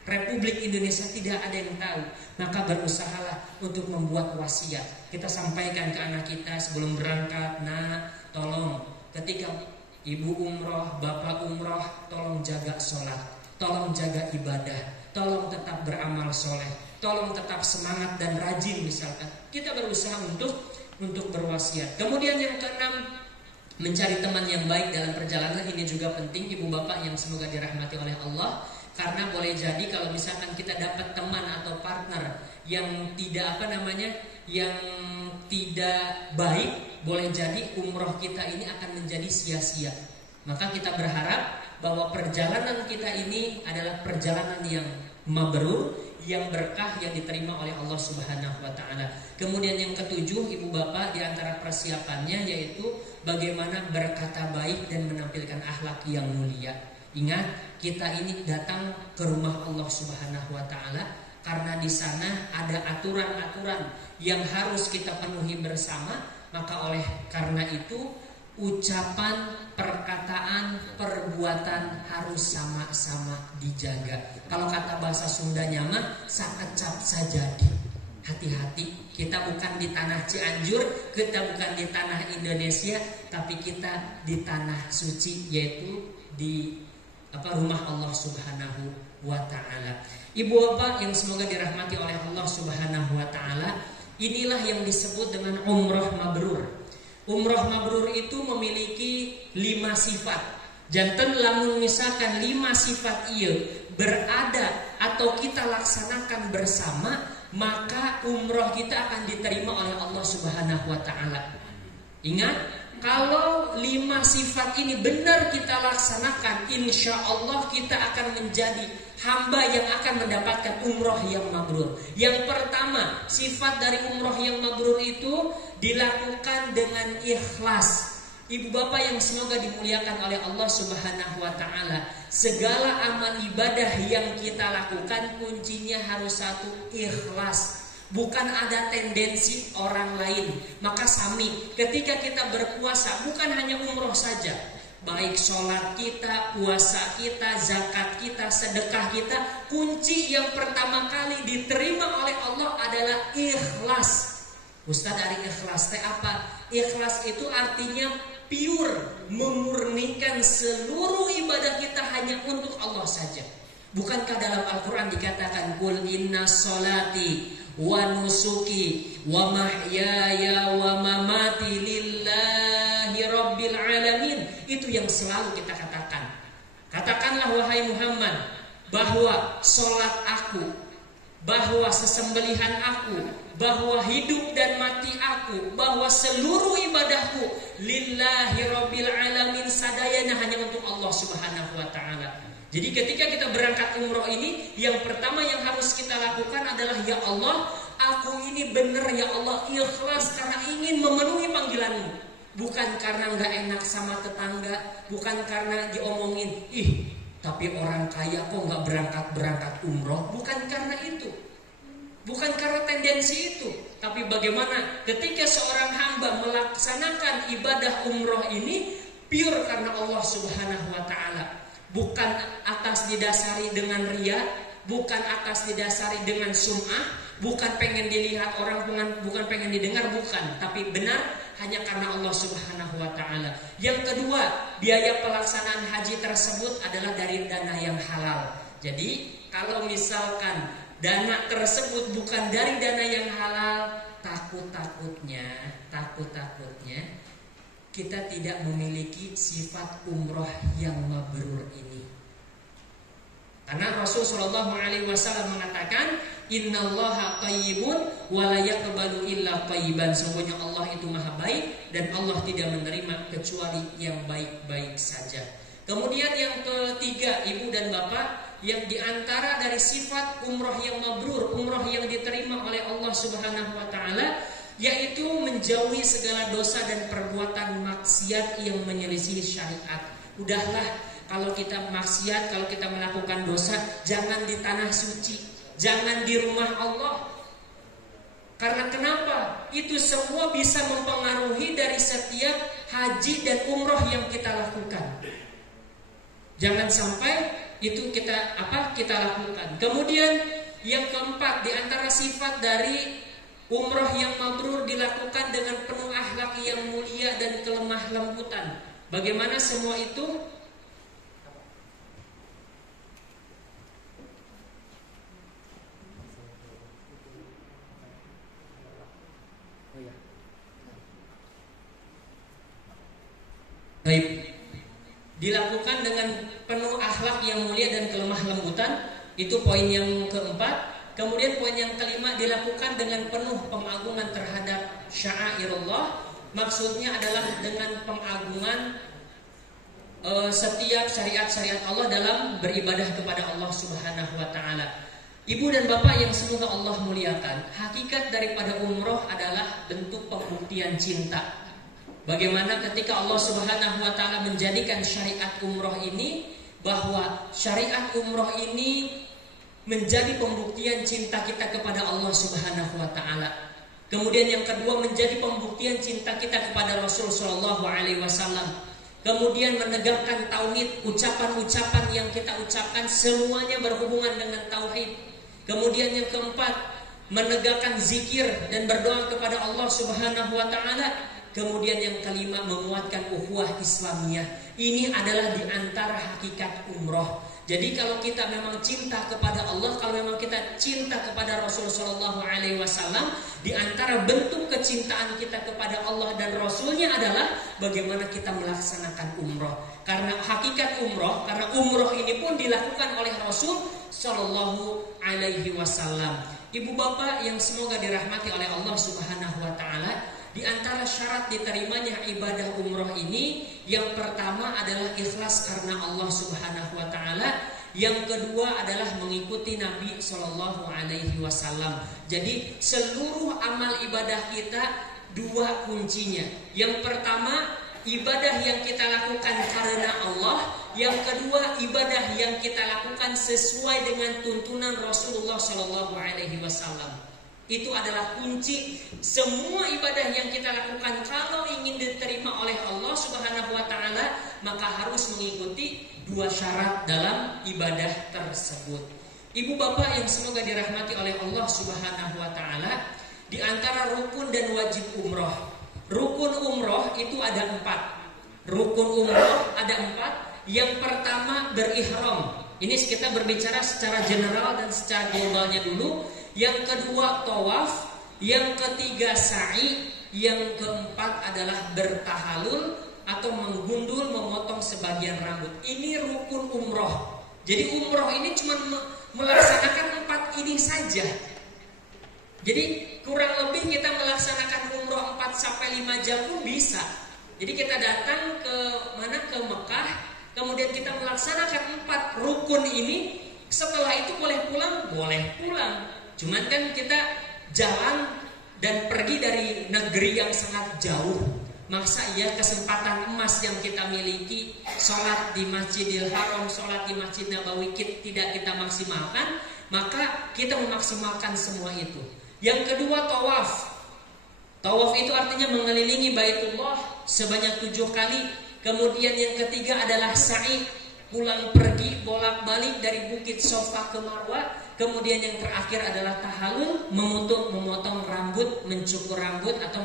Republik Indonesia? Tidak ada yang tahu. Maka berusahalah untuk membuat wasiat. Kita sampaikan ke anak kita sebelum berangkat, nah tolong ketika ibu umroh, bapak umroh, tolong jaga sholat, tolong jaga ibadah, tolong tetap beramal soleh, tolong tetap semangat dan rajin misalkan. Kita berusaha untuk berwasiat. Kemudian yang keenam, mencari teman yang baik dalam perjalanan. Ini juga penting ibu bapak yang semoga dirahmati oleh Allah. Karena boleh jadi kalau misalkan kita dapat teman atau partner yang tidak yang tidak baik, boleh jadi umroh kita ini akan menjadi sia-sia. Maka kita berharap bahwa perjalanan kita ini adalah perjalanan yang mabrur, yang berkah, yang diterima oleh Allah Subhanahu wa taala. Kemudian yang ketujuh, ibu bapak, di antara persiapannya yaitu bagaimana berkata baik dan menampilkan akhlak yang mulia. Ingat, kita ini datang ke rumah Allah Subhanahu wa taala karena di sana ada aturan-aturan yang harus kita penuhi bersama. Maka oleh karena itu, ucapan, perkataan, perbuatan harus sama-sama dijaga. Kalau kata bahasa Sundanya mah sakecap sajadi. Hati-hati, kita bukan di tanah Cianjur, kita bukan di tanah Indonesia, tapi kita di tanah suci, yaitu di rumah Allah Subhanahu wa taala. Ibu bapak yang semoga dirahmati oleh Allah Subhanahu wa taala, inilah yang disebut dengan umroh mabrur. Umroh mabrur itu memiliki 5 sifat. Janten lamun misalkan 5 sifat iya berada atau kita laksanakan bersama, maka umroh kita akan diterima oleh Allah Subhanahu wa taala. Ingat, Kalau 5 sifat ini benar kita laksanakan, insya Allah kita akan menjadi hamba yang akan mendapatkan umroh yang mabrur. Yang pertama, sifat dari umroh yang mabrur itu dilakukan dengan ikhlas. Ibu bapak yang semoga dimuliakan oleh Allah Subhanahu wa ta'ala, segala amal ibadah yang kita lakukan kuncinya harus satu, ikhlas. Bukan ada tendensi orang lain. Maka sami, ketika kita berpuasa, bukan hanya umroh saja, baik sholat kita, puasa kita, zakat kita, sedekah kita, kunci yang pertama kali diterima oleh Allah adalah ikhlas. Ustaz, dari ikhlas teh apa? Ikhlas itu artinya pure, memurnikan seluruh ibadah kita hanya untuk Allah saja. Bukankah dalam Al-Quran dikatakan Qul inna sholati wa nusuki wa mahyaya wa mamati lillahi rabbil alamin. Itu yang selalu kita katakan. Katakanlah wahai Muhammad, bahwa sholat aku, bahwa sesembelihan aku, bahwa hidup dan mati aku, bahwa seluruh ibadahku lillahi rabbil alamin, sadayana hanya untuk Allah Subhanahu wa ta'ala. Jadi ketika kita berangkat umroh ini, yang pertama yang harus kita lakukan adalah, ya Allah, aku ini benar ya Allah, ikhlas karena ingin memenuhi panggilanmu. Bukan karena gak enak sama tetangga, bukan karena diomongin, ih tapi orang kaya kok gak berangkat umroh. Bukan karena itu, bukan karena tendensi itu. Tapi bagaimana ketika seorang hamba melaksanakan ibadah umroh ini pure karena Allah Subhanahu wa ta'ala. Bukan atas didasari dengan riya, bukan atas didasari dengan sum'ah, bukan pengen dilihat orang, bukan pengen didengar, bukan. Tapi benar hanya karena Allah Subhanahu wa ta'ala. Yang kedua, biaya pelaksanaan haji tersebut adalah dari dana yang halal. Jadi kalau misalkan dana tersebut bukan dari dana yang halal, takut-takutnya kita tidak memiliki sifat umroh yang mabrur ini. Karena Rasul Shallallahu Alaihi Wasallam mengatakan, Innallaha thayyibun wa la yaqbalu illa thayyiban. Sesungguhnya Allah itu maha baik dan Allah tidak menerima kecuali yang baik-baik saja. Kemudian yang ketiga, ibu dan bapak, yang diantara dari sifat umroh yang mabrur, umroh yang diterima oleh Allah Subhanahu wa ta'ala, yaitu menjauhi segala dosa dan perbuatan maksiat yang menyelisih syariat. Udahlah, kalau kita maksiat, kalau kita melakukan dosa, jangan di tanah suci, jangan di rumah Allah. Karena kenapa? Itu semua bisa mempengaruhi dari setiap haji dan umroh yang kita lakukan. Jangan sampai itu kita lakukan. Kemudian yang keempat, di antara sifat dari umroh yang mabrur dilakukan dengan penuh akhlak yang mulia dan kelemah lembutan. Bagaimana semua itu? Baik. Dilakukan dengan penuh akhlak yang mulia dan kelemah lembutan. Itu poin yang keempat. Kemudian poin yang kelima, dilakukan dengan penuh pengagungan terhadap sya'airullah. Maksudnya adalah dengan pengagungan setiap syariat-syariat Allah dalam beribadah kepada Allah Subhanahu wa ta'ala. Ibu dan bapak yang semoga Allah muliakan, hakikat daripada umroh adalah bentuk pembuktian cinta. Bagaimana ketika Allah Subhanahu wa ta'ala menjadikan syariat umroh ini, bahwa syariat umroh ini menjadi pembuktian cinta kita kepada Allah Subhanahu wa ta'ala. Kemudian yang kedua, menjadi pembuktian cinta kita kepada Rasul Shallallahu Alaihi Wasallam. Kemudian menegakkan tauhid, ucapan-ucapan yang kita ucapkan semuanya berhubungan dengan tauhid. Kemudian yang keempat, menegakkan zikir dan berdoa kepada Allah Subhanahu wa ta'ala. Kemudian yang kelima, menguatkan ukhuwah Islamiyah. Ini adalah di antara hakikat umroh. Jadi kalau kita memang cinta kepada Allah, kalau memang kita cinta kepada Rasul Shallallahu Alaihi Wasallam, di antara bentuk kecintaan kita kepada Allah dan Rasulnya adalah bagaimana kita melaksanakan umroh. Karena hakikat umroh, karena umroh ini pun dilakukan oleh Rasul Shallallahu Alaihi Wasallam. Ibu bapak yang semoga dirahmati oleh Allah Subhanahu Wa Taala, Di antara syarat diterimanya ibadah umroh ini, yang pertama adalah ikhlas karena Allah Subhanahu wa taala. Yang kedua adalah mengikuti Nabi Shallallahu Alaihi Wasallam. Jadi seluruh amal ibadah kita dua kuncinya. Yang pertama, ibadah yang kita lakukan karena Allah. Yang kedua, ibadah yang kita lakukan sesuai dengan tuntunan Rasulullah Shallallahu Alaihi Wasallam. Itu adalah kunci semua ibadah yang kita lakukan. Kalau ingin diterima oleh Allah Subhanahu wa taala, maka harus mengikuti dua syarat dalam ibadah tersebut. Ibu bapak yang semoga dirahmati oleh Allah Subhanahu wa taala, di antara rukun dan wajib umroh. Rukun umroh itu ada 4. Rukun umroh ada 4. Yang pertama berihram. Ini kita berbicara secara general dan secara globalnya dulu. Yang kedua tawaf, yang ketiga sa'i, yang keempat adalah bertahalul atau menggundul, memotong sebagian rambut. Ini rukun umroh. Jadi umroh ini cuma melaksanakan 4 ini saja. Jadi kurang lebih kita melaksanakan umroh 4 sampai 5 jam pun bisa. Jadi kita datang ke mana, ke Mekah, kemudian kita melaksanakan 4 rukun ini. Setelah itu boleh pulang, boleh pulang. Cuman kan kita jalan dan pergi dari negeri yang sangat jauh. Masa ya kesempatan emas yang kita miliki, sholat di Masjidil Haram, sholat di Masjid Nabawi tidak kita maksimalkan, maka kita memaksimalkan semua itu. Yang kedua tawaf. Tawaf itu artinya mengelilingi Baitullah sebanyak 7 kali. Kemudian yang ketiga adalah sa'i, pulang pergi bolak-balik dari Bukit Sofa ke Marwah. Kemudian yang terakhir adalah tahallul, memotong rambut, mencukur rambut atau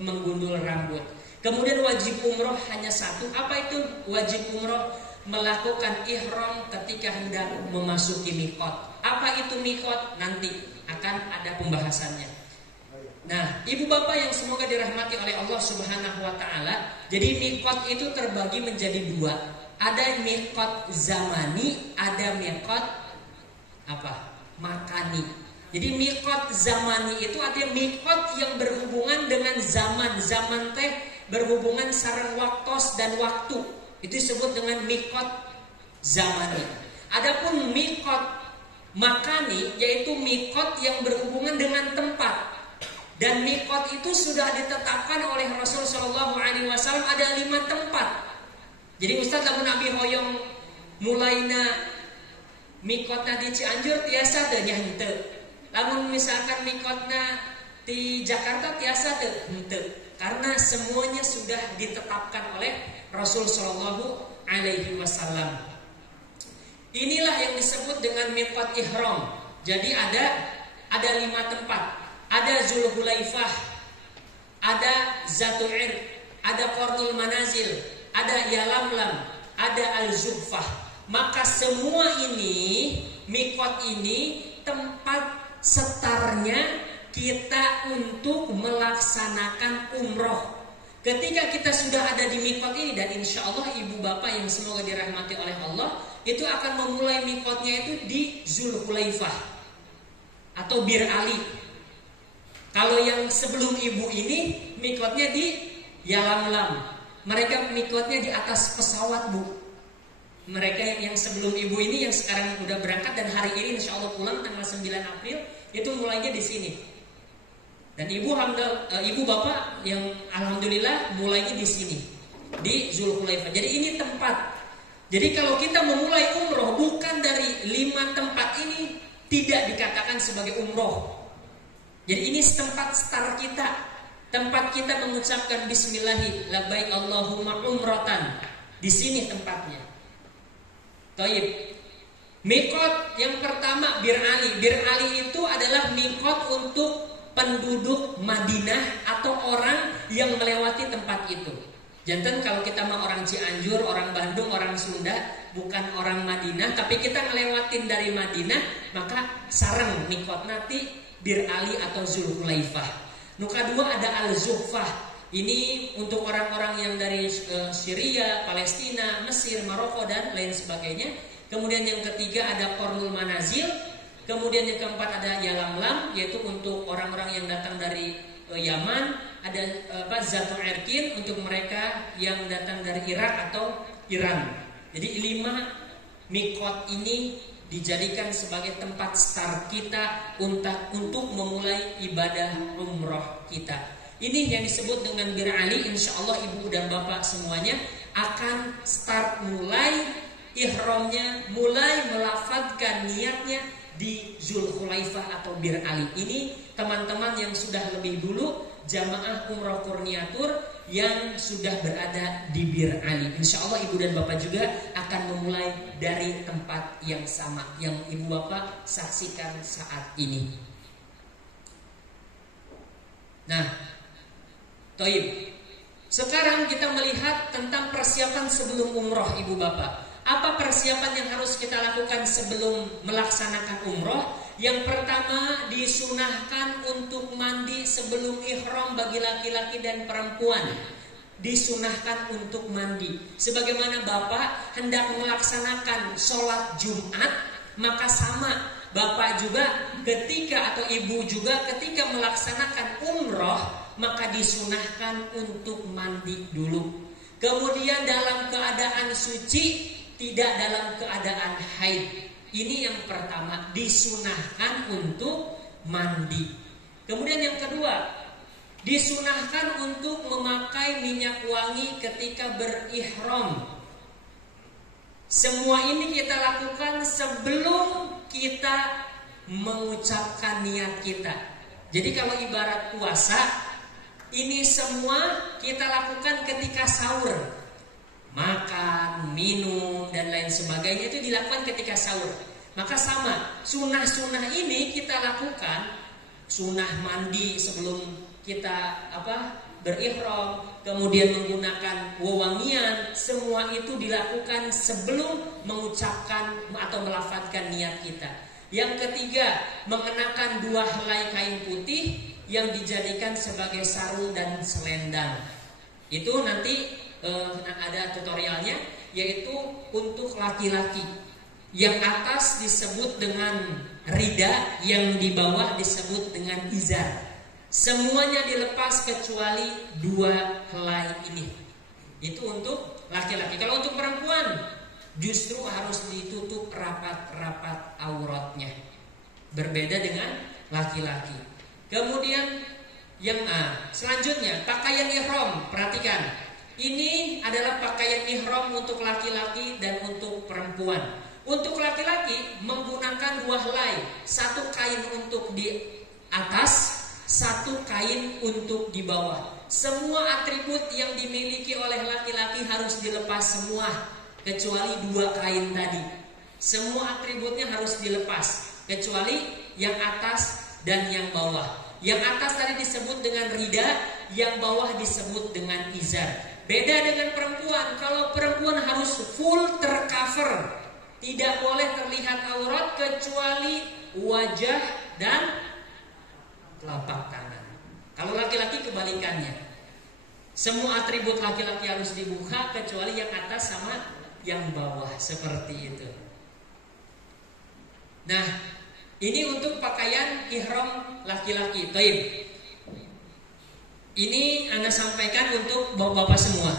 menggundul rambut. Kemudian wajib umroh hanya 1. Apa itu wajib umroh? Melakukan ihram ketika hendak memasuki miqat. Apa itu miqat? Nanti akan ada pembahasannya. Nah, ibu bapak yang semoga dirahmati oleh Allah Subhanahu wa taala, jadi miqat itu terbagi menjadi 2. Ada miqat zamani, ada miqat makani. Jadi miqat zamani itu artinya miqat yang berhubungan dengan zaman. Zaman teh berhubungan sareng waktos dan waktu. Itu disebut dengan miqat zamani. Adapun miqat makani yaitu miqat yang berhubungan dengan tempat. Dan miqat itu sudah ditetapkan oleh Rasul sallallahu alaihi wasallam ada 5 tempat. Jadi Ustaz lamun abi hoyong mulaina mikotna di Cianjur tiasa teu nya henteu. Lamun misalkan mikotna di Jakarta tiasa teu henteu. Karena semuanya sudah ditetapkan oleh Rasul sallallahu alaihi wasallam. Inilah yang disebut dengan miqat ihram. Jadi ada 5 tempat. Ada Zulhulaifah, ada Zatul Ir, ada Qarnul Manazil, ada Yalamlam, ada Al-Zuhfah. Maka semua ini, miqat ini tempat setarnya kita untuk melaksanakan umroh. Ketika kita sudah ada di miqat ini, dan insya Allah ibu bapak yang semoga dirahmati oleh Allah, itu akan memulai miqatnya itu di Zulhulaifah atau Bir Ali. Kalau yang sebelum ibu ini miqatnya di Yalamlam. Mereka miqatnya di atas pesawat, Bu. Mereka yang sebelum ibu ini yang sekarang udah berangkat dan hari ini insya Allah pulang tanggal 9 April itu mulainya di sini. Dan ibu bapak yang alhamdulillah mulainya di sini di Zulhulaifah. Jadi ini tempat. Jadi kalau kita memulai umroh bukan dari 5 tempat ini tidak dikatakan sebagai umroh. Jadi ini tempat start kita. Tempat kita mengucapkan bismillahi labbaik Allahumma umratan. Di sini tempatnya. Taib. Miqat yang pertama Bir Ali. Bir Ali itu adalah miqat untuk penduduk Madinah atau orang yang melewati tempat itu. Jantan kalau kita mah orang Cianjur, orang Bandung, orang Sunda, bukan orang Madinah, tapi kita ngelewatin dari Madinah, maka sareng miqat nanti Bir Ali atau Zulhulaifah. Nuka 2 ada Al-Zuhfah. Ini untuk orang-orang yang dari Syria, Palestina, Mesir, Maroko dan lain sebagainya. Kemudian yang ketiga ada Qarnul Manazil. Kemudian yang keempat ada Yalamlam, yaitu untuk orang-orang yang datang dari Yaman. ada Zatu Irkin untuk mereka yang datang dari Irak atau Iran. Jadi 5 mikot ini dijadikan sebagai tempat start kita untuk memulai ibadah umroh kita. Ini yang disebut dengan Bir Ali. Insya Allah ibu dan bapak semuanya akan start mulai ihramnya, mulai melafadzkan niatnya di Zulhulaifah atau Bir Ali. Ini teman-teman yang sudah lebih dulu jamaah umroh kurniatur yang sudah berada di Bir Ali. Insya Allah ibu dan bapak juga akan memulai dari tempat yang sama yang ibu bapak saksikan saat ini. Nah, Toib. Sekarang kita melihat tentang persiapan sebelum umroh ibu bapak. Apa persiapan yang harus kita lakukan sebelum melaksanakan umroh? Yang pertama, disunahkan untuk mandi sebelum ihram bagi laki-laki dan perempuan. Disunahkan untuk mandi. Sebagaimana bapak hendak melaksanakan sholat Jumat, maka sama bapak juga ketika atau ibu juga ketika melaksanakan umroh, maka disunahkan untuk mandi dulu. Kemudian dalam keadaan suci, tidak dalam keadaan haid. Ini yang pertama, disunahkan untuk mandi. Kemudian yang kedua, disunahkan untuk memakai minyak wangi ketika berihram. Semua ini kita lakukan sebelum kita mengucapkan niat kita. Jadi kalau ibarat puasa, ini semua kita lakukan ketika sahur. Makan, minum, dan lain sebagainya itu dilakukan ketika sahur. Maka sama, sunnah-sunnah ini kita lakukan. Sunnah mandi sebelum kita berihram, kemudian menggunakan wewangian, semua itu dilakukan sebelum mengucapkan atau melafadzkan niat kita. Yang ketiga, mengenakan 2 helai kain putih yang dijadikan sebagai sarung dan selendang. Itu nanti ada tutorialnya, yaitu untuk laki-laki. Yang atas disebut dengan rida, yang di bawah disebut dengan izar. Semuanya dilepas kecuali 2 helai ini. Itu untuk laki-laki. Kalau untuk perempuan, justru harus ditutup rapat-rapat auratnya. Berbeda dengan laki-laki. Kemudian yang selanjutnya, pakaian ihram. Perhatikan. Ini adalah pakaian ihram untuk laki-laki dan untuk perempuan. Untuk laki-laki menggunakan 2 helai, 1 kain untuk di atas, 1 kain untuk di bawah. Semua atribut yang dimiliki oleh laki-laki harus dilepas semua, kecuali 2 kain tadi. Semua atributnya harus dilepas, kecuali yang atas dan yang bawah. Yang atas tadi disebut dengan rida, yang bawah disebut dengan izar. Beda dengan perempuan. Kalau perempuan harus full tercover, tidak boleh terlihat aurat kecuali wajah dan telapak tangan. Kalau laki-laki kebalikannya. Semua atribut laki-laki harus dibuka kecuali yang atas sama yang bawah, seperti itu. Nah, ini untuk pakaian ihram laki-laki. Baik. Ini Anda sampaikan untuk bapak-bapak semua.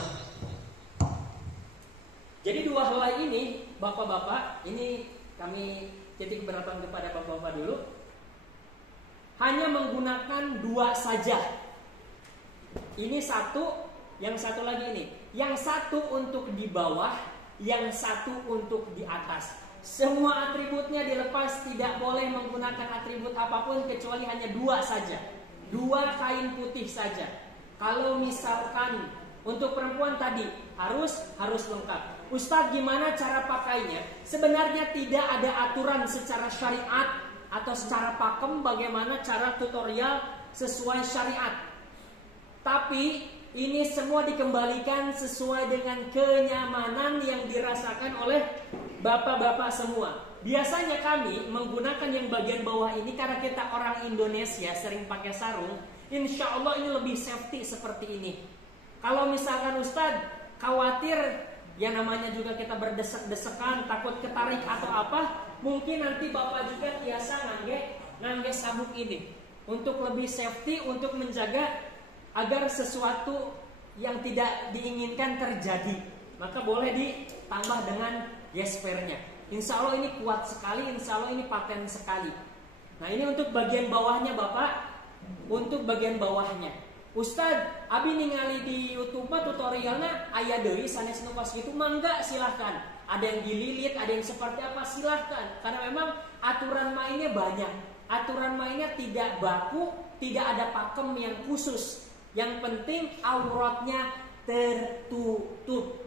Jadi 2 helai ini, bapak-bapak, ini kami titik beratkan kepada bapak-bapak dulu. Hanya menggunakan 2 saja. Ini 1, yang 1 lagi ini. Yang 1 untuk di bawah, yang 1 untuk di atas. Semua atributnya dilepas, tidak boleh menggunakan atribut apapun kecuali hanya 2 saja. 2 kain putih saja. Kalau misalkan untuk perempuan tadi harus lengkap. Ustadz, gimana cara pakainya? Sebenarnya tidak ada aturan secara syariat atau secara pakem bagaimana cara tutorial sesuai syariat. Tapi ini semua dikembalikan sesuai dengan kenyamanan yang dirasakan oleh bapak-bapak semua. Biasanya kami menggunakan yang bagian bawah ini karena kita orang Indonesia sering pakai sarung. Insya Allah ini lebih safety seperti ini. Kalau misalkan Ustadz khawatir, ya namanya juga kita berdesak-desakan, takut ketarik atau apa, mungkin nanti bapak juga biasa ngangge sabuk ini untuk lebih safety, untuk menjaga agar sesuatu yang tidak diinginkan terjadi, maka boleh ditambah dengan gespernya. Insya Allah ini kuat sekali, insya Allah ini paten sekali. Nah ini untuk bagian bawahnya Bapak. Untuk bagian bawahnya Ustad, abi ningali di YouTube mah tutorialnya aya deui sanes nu kos kitu, mangga silahkan. Ada yang dililit, ada yang seperti apa, silahkan. Karena memang aturan mainnya banyak. Aturan mainnya tidak baku, tidak ada pakem yang khusus. Yang penting auratnya tertutup,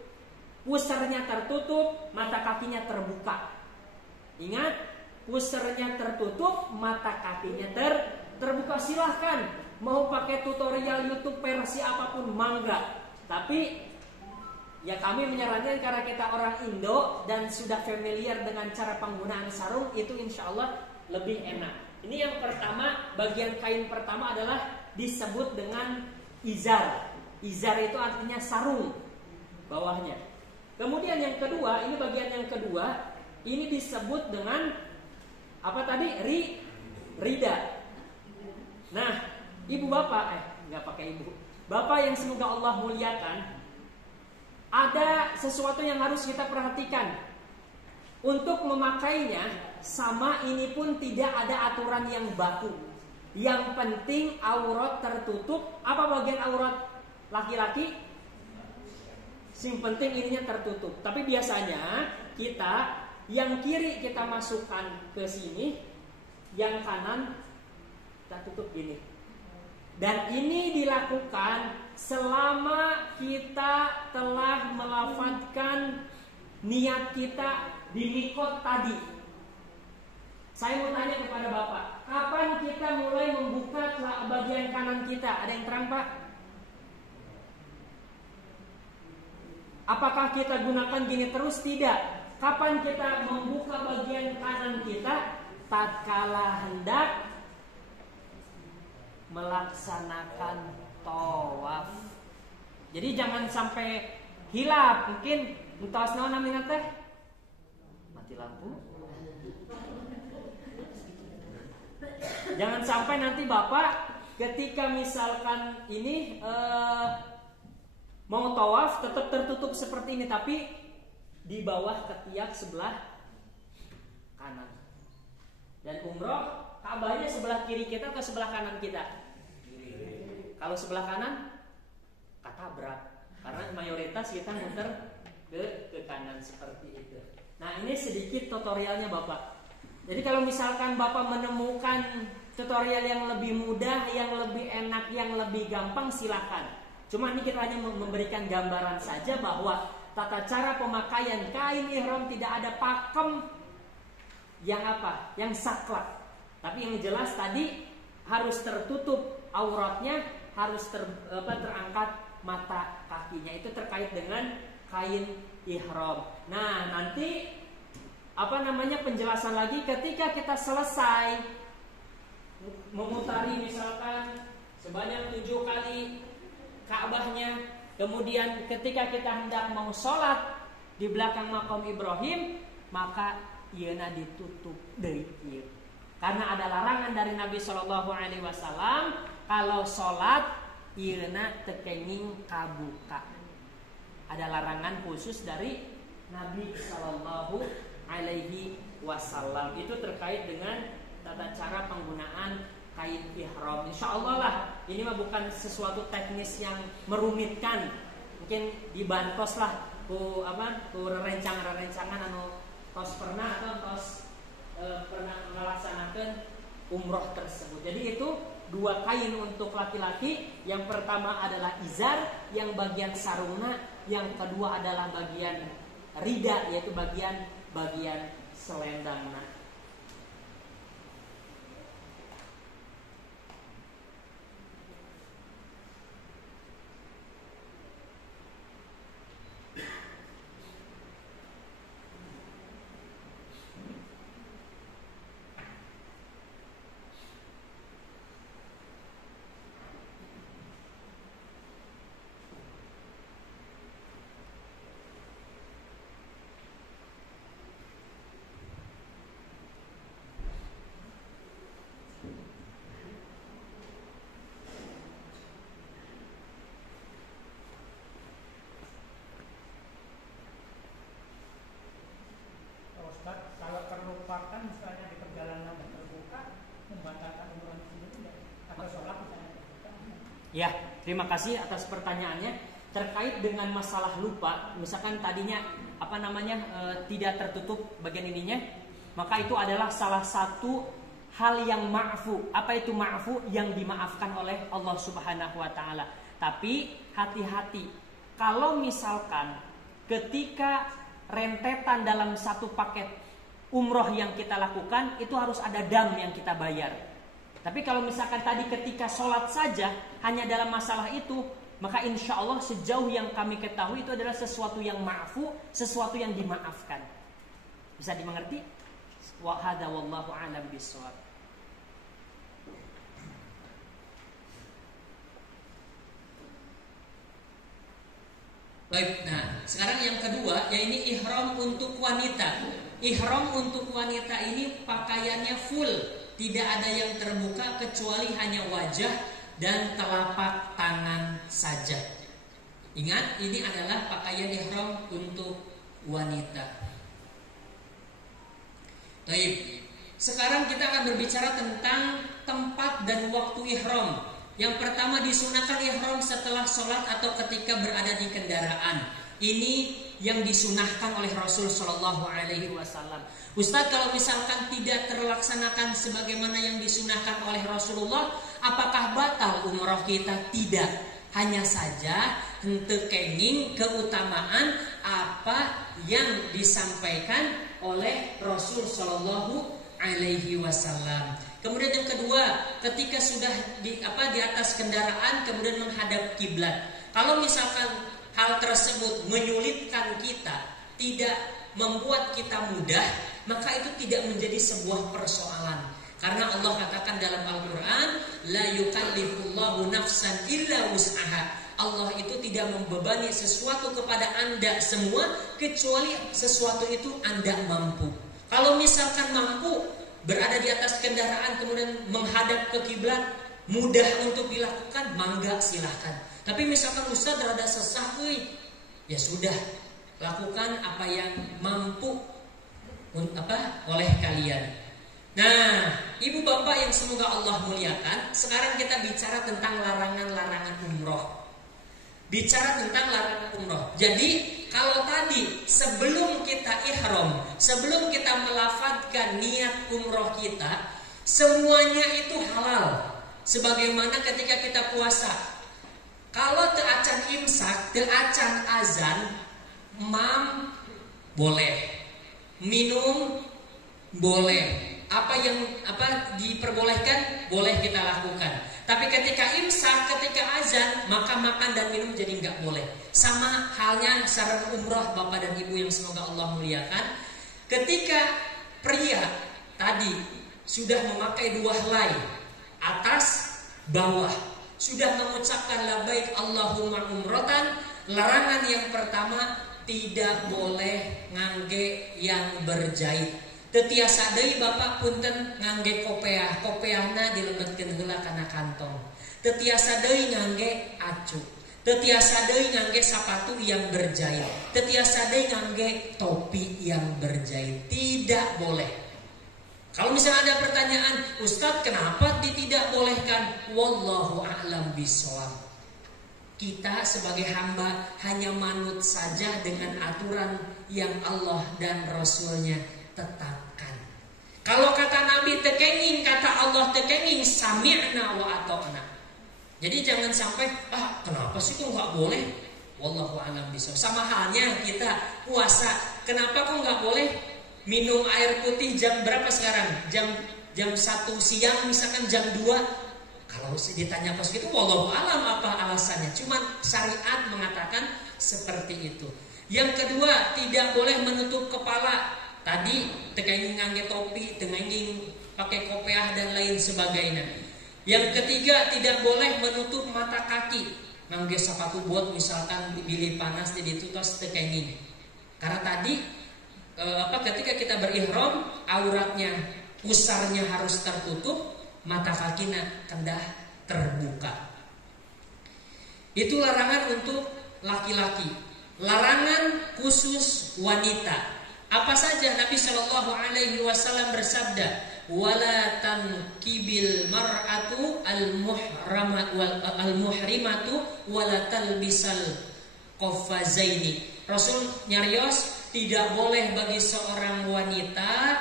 pusernya tertutup, mata kakinya terbuka. Ingat, pusernya tertutup, mata kakinya terbuka. Silahkan mau pakai tutorial YouTube versi apapun, mangga. Tapi ya kami menyarankan karena kita orang Indo dan sudah familiar dengan cara penggunaan sarung, itu insya Allah lebih enak. Ini yang pertama, bagian kain pertama adalah disebut dengan izar. Izar itu artinya sarung bawahnya. Kemudian yang kedua, ini bagian yang kedua, ini disebut dengan apa tadi? Rida. Nah, ibu bapak, nggak pakai ibu, bapak yang semoga Allah muliakan, ada sesuatu yang harus kita perhatikan. Untuk memakainya, sama ini pun tidak ada aturan yang baku. Yang penting aurat tertutup. Apa bagian aurat laki-laki? Yang penting ininya tertutup. Tapi biasanya kita yang kiri kita masukkan ke sini, yang kanan kita tutup gini. Dan ini dilakukan selama kita telah melafadzkan niat kita di mikot tadi. Saya mau tanya kepada Bapak, kapan kita mulai membuka bagian kanan kita? Ada yang terang Pak? Apakah kita gunakan gini terus? Tidak. Kapan kita membuka bagian kanan kita? Tatkala hendak melaksanakan tawaf. Jadi jangan sampai hilap. Mungkin entos naon namina teh? Mati lampu. Jangan sampai nanti Bapak ketika misalkan ini mau tawaf tetap tertutup seperti ini, tapi di bawah ketiak sebelah kanan. Dan umroh Ka'bahnya sebelah kiri kita atau sebelah kanan kita? Kalau sebelah kanan katabrak, karena mayoritas kita muter ke kanan seperti itu. Nah ini sedikit tutorialnya Bapak. Jadi kalau misalkan Bapak menemukan tutorial yang lebih mudah, yang lebih enak, yang lebih gampang, silakan. Cuma ini kita hanya memberikan gambaran saja bahwa tata cara pemakaian kain ihram tidak ada pakem yang apa? Yang saklek. Tapi yang jelas tadi harus tertutup auratnya, harus terangkat mata kakinya. Itu terkait dengan kain ihram. Nah, nanti penjelasan lagi ketika kita selesai memutari misalkan sebanyak 7 kali Ka'bahnya, kemudian ketika kita hendak mau sholat di belakang makam Ibrahim, maka ieuna ditutup deui. Karena ada larangan dari Nabi Shallallahu Alaihi Wasallam kalau sholat ieuna teu kenging kabuka. Ada larangan khusus dari Nabi Shallallahu Alaihi Wasallam. Itu terkait dengan tata cara penggunaan kain ihram. Insya Allah lah, ini mah bukan sesuatu teknis yang merumitkan. Mungkin dibantos lah ku rencangan anu tos pernah atau tos pernah melaksanakan umroh tersebut. Jadi itu 2 kain untuk laki-laki. Yang pertama adalah izar, yang bagian sarungna. Yang kedua adalah bagian rida, yaitu bagian selendangna. Ya, terima kasih atas pertanyaannya. Terkait dengan masalah lupa, misalkan tadinya tidak tertutup bagian ininya, maka itu adalah salah satu hal yang ma'fu. Apa itu ma'fu? Yang dimaafkan oleh Allah Subhanahu wa taala. Tapi hati-hati, kalau misalkan ketika rentetan dalam satu paket umroh yang kita lakukan, itu harus ada dam yang kita bayar. Tapi kalau misalkan tadi ketika sholat saja hanya dalam masalah itu, maka insya Allah sejauh yang kami ketahui itu adalah sesuatu yang ma'fu, sesuatu yang dimaafkan. Bisa dimengerti? Wa hadza wallahu a'lam bishawab. Baik, nah sekarang yang kedua, yaitu ihram untuk wanita. Ihram untuk wanita ini pakaiannya full, tidak ada yang terbuka kecuali hanya wajah dan telapak tangan saja. Ingat, ini adalah pakaian ihram untuk wanita. Baik, sekarang kita akan berbicara tentang tempat dan waktu ihram. Yang pertama, disunahkan ihram setelah sholat atau ketika berada di kendaraan. Ini yang disunahkan oleh Rasul Shallallahu Alaihi Wasallam. Ustadz, kalau misalkan tidak terlaksanakan sebagaimana yang disunahkan oleh Rasulullah, apakah batal umroh kita? Tidak. Hanya saja henteu kenging keutamaan apa yang disampaikan oleh Rasul Shallallahu Alaihi Wasallam. Kemudian yang kedua, ketika sudah di atas kendaraan kemudian menghadap kiblat. Kalau misalkan hal tersebut menyulitkan kita, tidak membuat kita mudah, maka itu tidak menjadi sebuah persoalan. Karena Allah katakan dalam Al-Quran, la yukallifullahu nafsan illa wus'aha. Allah itu tidak membebani sesuatu kepada Anda semua kecuali sesuatu itu Anda mampu. Kalau misalkan mampu berada di atas kendaraan kemudian menghadap ke kiblat, mudah untuk dilakukan, mangga silahkan. Tapi misalkan Ustaz rada sesah, ya sudah, lakukan apa yang mampu oleh kalian. Nah, ibu bapak yang semoga Allah muliakan, sekarang kita bicara tentang larangan-larangan umroh. Bicara tentang larangan umroh. Jadi kalau tadi sebelum kita ihram, sebelum kita melafadzkan niat umroh kita, semuanya itu halal. Sebagaimana ketika kita puasa, kalau teacan imsak, teacan azan, boleh, minum boleh, apa yang diperbolehkan boleh kita lakukan. Tapi ketika imsak, ketika azan, maka makan dan minum jadi nggak boleh. Sama halnya sarana umroh bapak dan ibu yang semoga Allah muliakan. Ketika pria tadi sudah memakai 2 helai, atas bawah, sudah mengucapkan labbaik Allahumma umrotan, larangan yang pertama tidak boleh ngangge yang berjahit. Tetiasa deui bapak punten ngangge kopeah, kopeahna dilembetkeun heula kana kantong. Tetiasa deui ngangge acu. Tetiasa deui ngangge sepatu yang berjahit. Tetiasa deui ngangge topi yang berjahit. Tidak boleh. Kalau misalnya ada pertanyaan, Ustadz kenapa tidak bolehkan? Wallahu a'lam bishawab. Kita sebagai hamba hanya manut saja dengan aturan yang Allah dan Rasulnya tetapkan. Kalau kata Nabi tekenging, kata Allah tekenging, sami'na wa ata'na. Jadi jangan sampai kenapa sih kok nggak boleh? Wallahu a'lam bishawab. Sama halnya kita puasa, kenapa kok nggak boleh minum air putih jam berapa sekarang? Jam 1 siang misalkan jam 2. Kalau ditanya pas gitu, wallahu alam apa alasannya? Cuman syariat mengatakan seperti itu. Yang kedua, tidak boleh menutup kepala. Tadi tekenging ngangge topi, tekenging pakai kopeah dan lain sebagainya. Yang ketiga, tidak boleh menutup mata kaki. Ngangge sepatu bot misalkan bilih panas jadi tutos tekenging. Karena tadi ketika kita berihram, auratnya pusarnya harus tertutup, mata kakinya kendah terbuka. Itu larangan untuk laki-laki. Larangan khusus wanita. Apa saja Nabi Shallallahu Alaihi Wasallam bersabda, wala tankibil mar'atu al-muhrimatu wala talbisal qaffazaini. Rasul nyarios tidak boleh bagi seorang wanita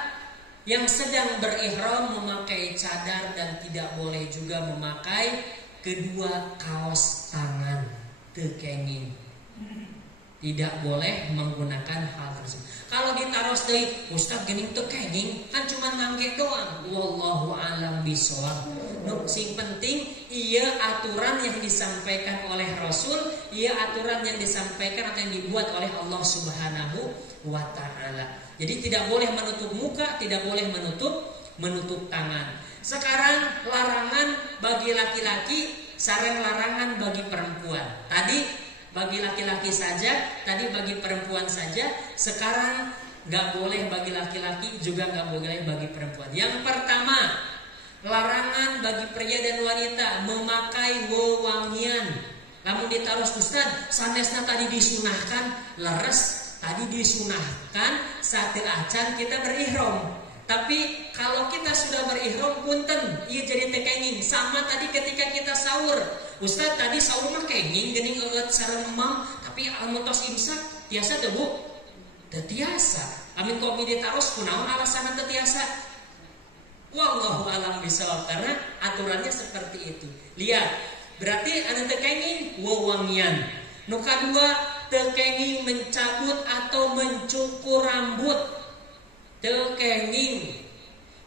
yang sedang berihram memakai cadar dan tidak boleh juga memakai kedua kaos tangan tekenging. Tidak boleh menggunakan hal tersebut. Kalau ditaros deui Ustaz geuning teu kenging kan cuma ngangge doang. Wallahu a'lam bishawab. Nu sing penting ieu aturan yang disampaikan oleh Rasul, ieu aturan yang disampaikan atau yang dibuat oleh Allah Subhanahu wa taala. Jadi tidak boleh menutup muka, tidak boleh menutup tangan. Sekarang larangan bagi laki-laki, sareng larangan bagi perempuan. Tadi bagi laki-laki saja, tadi bagi perempuan saja. Sekarang gak boleh bagi laki-laki, juga gak boleh bagi perempuan. Yang pertama, larangan bagi pria dan wanita memakai wewangian. Namun ditaruh Ustaz, sanesna tadi disunahkan, leres. Tadi disunahkan saat acan kita berihram. Tapi kalau kita sudah berihram punten, ieu jadi teu kenging. Sama tadi ketika kita sahur. Ustaz tadi sahur mah kenging geuning eueut sareng emam, tapi amun tos imsak tiasa teu Bu? Teu tiasa. Amin kopi ditaros kunaon alasanna teu tiasa? Wallahu alam bisawab, karena aturannya seperti itu. Lihat, berarti anu teu kenging wewangian. Nu kadua teu kenging mencabut atau mencukur rambut. Teu kenging.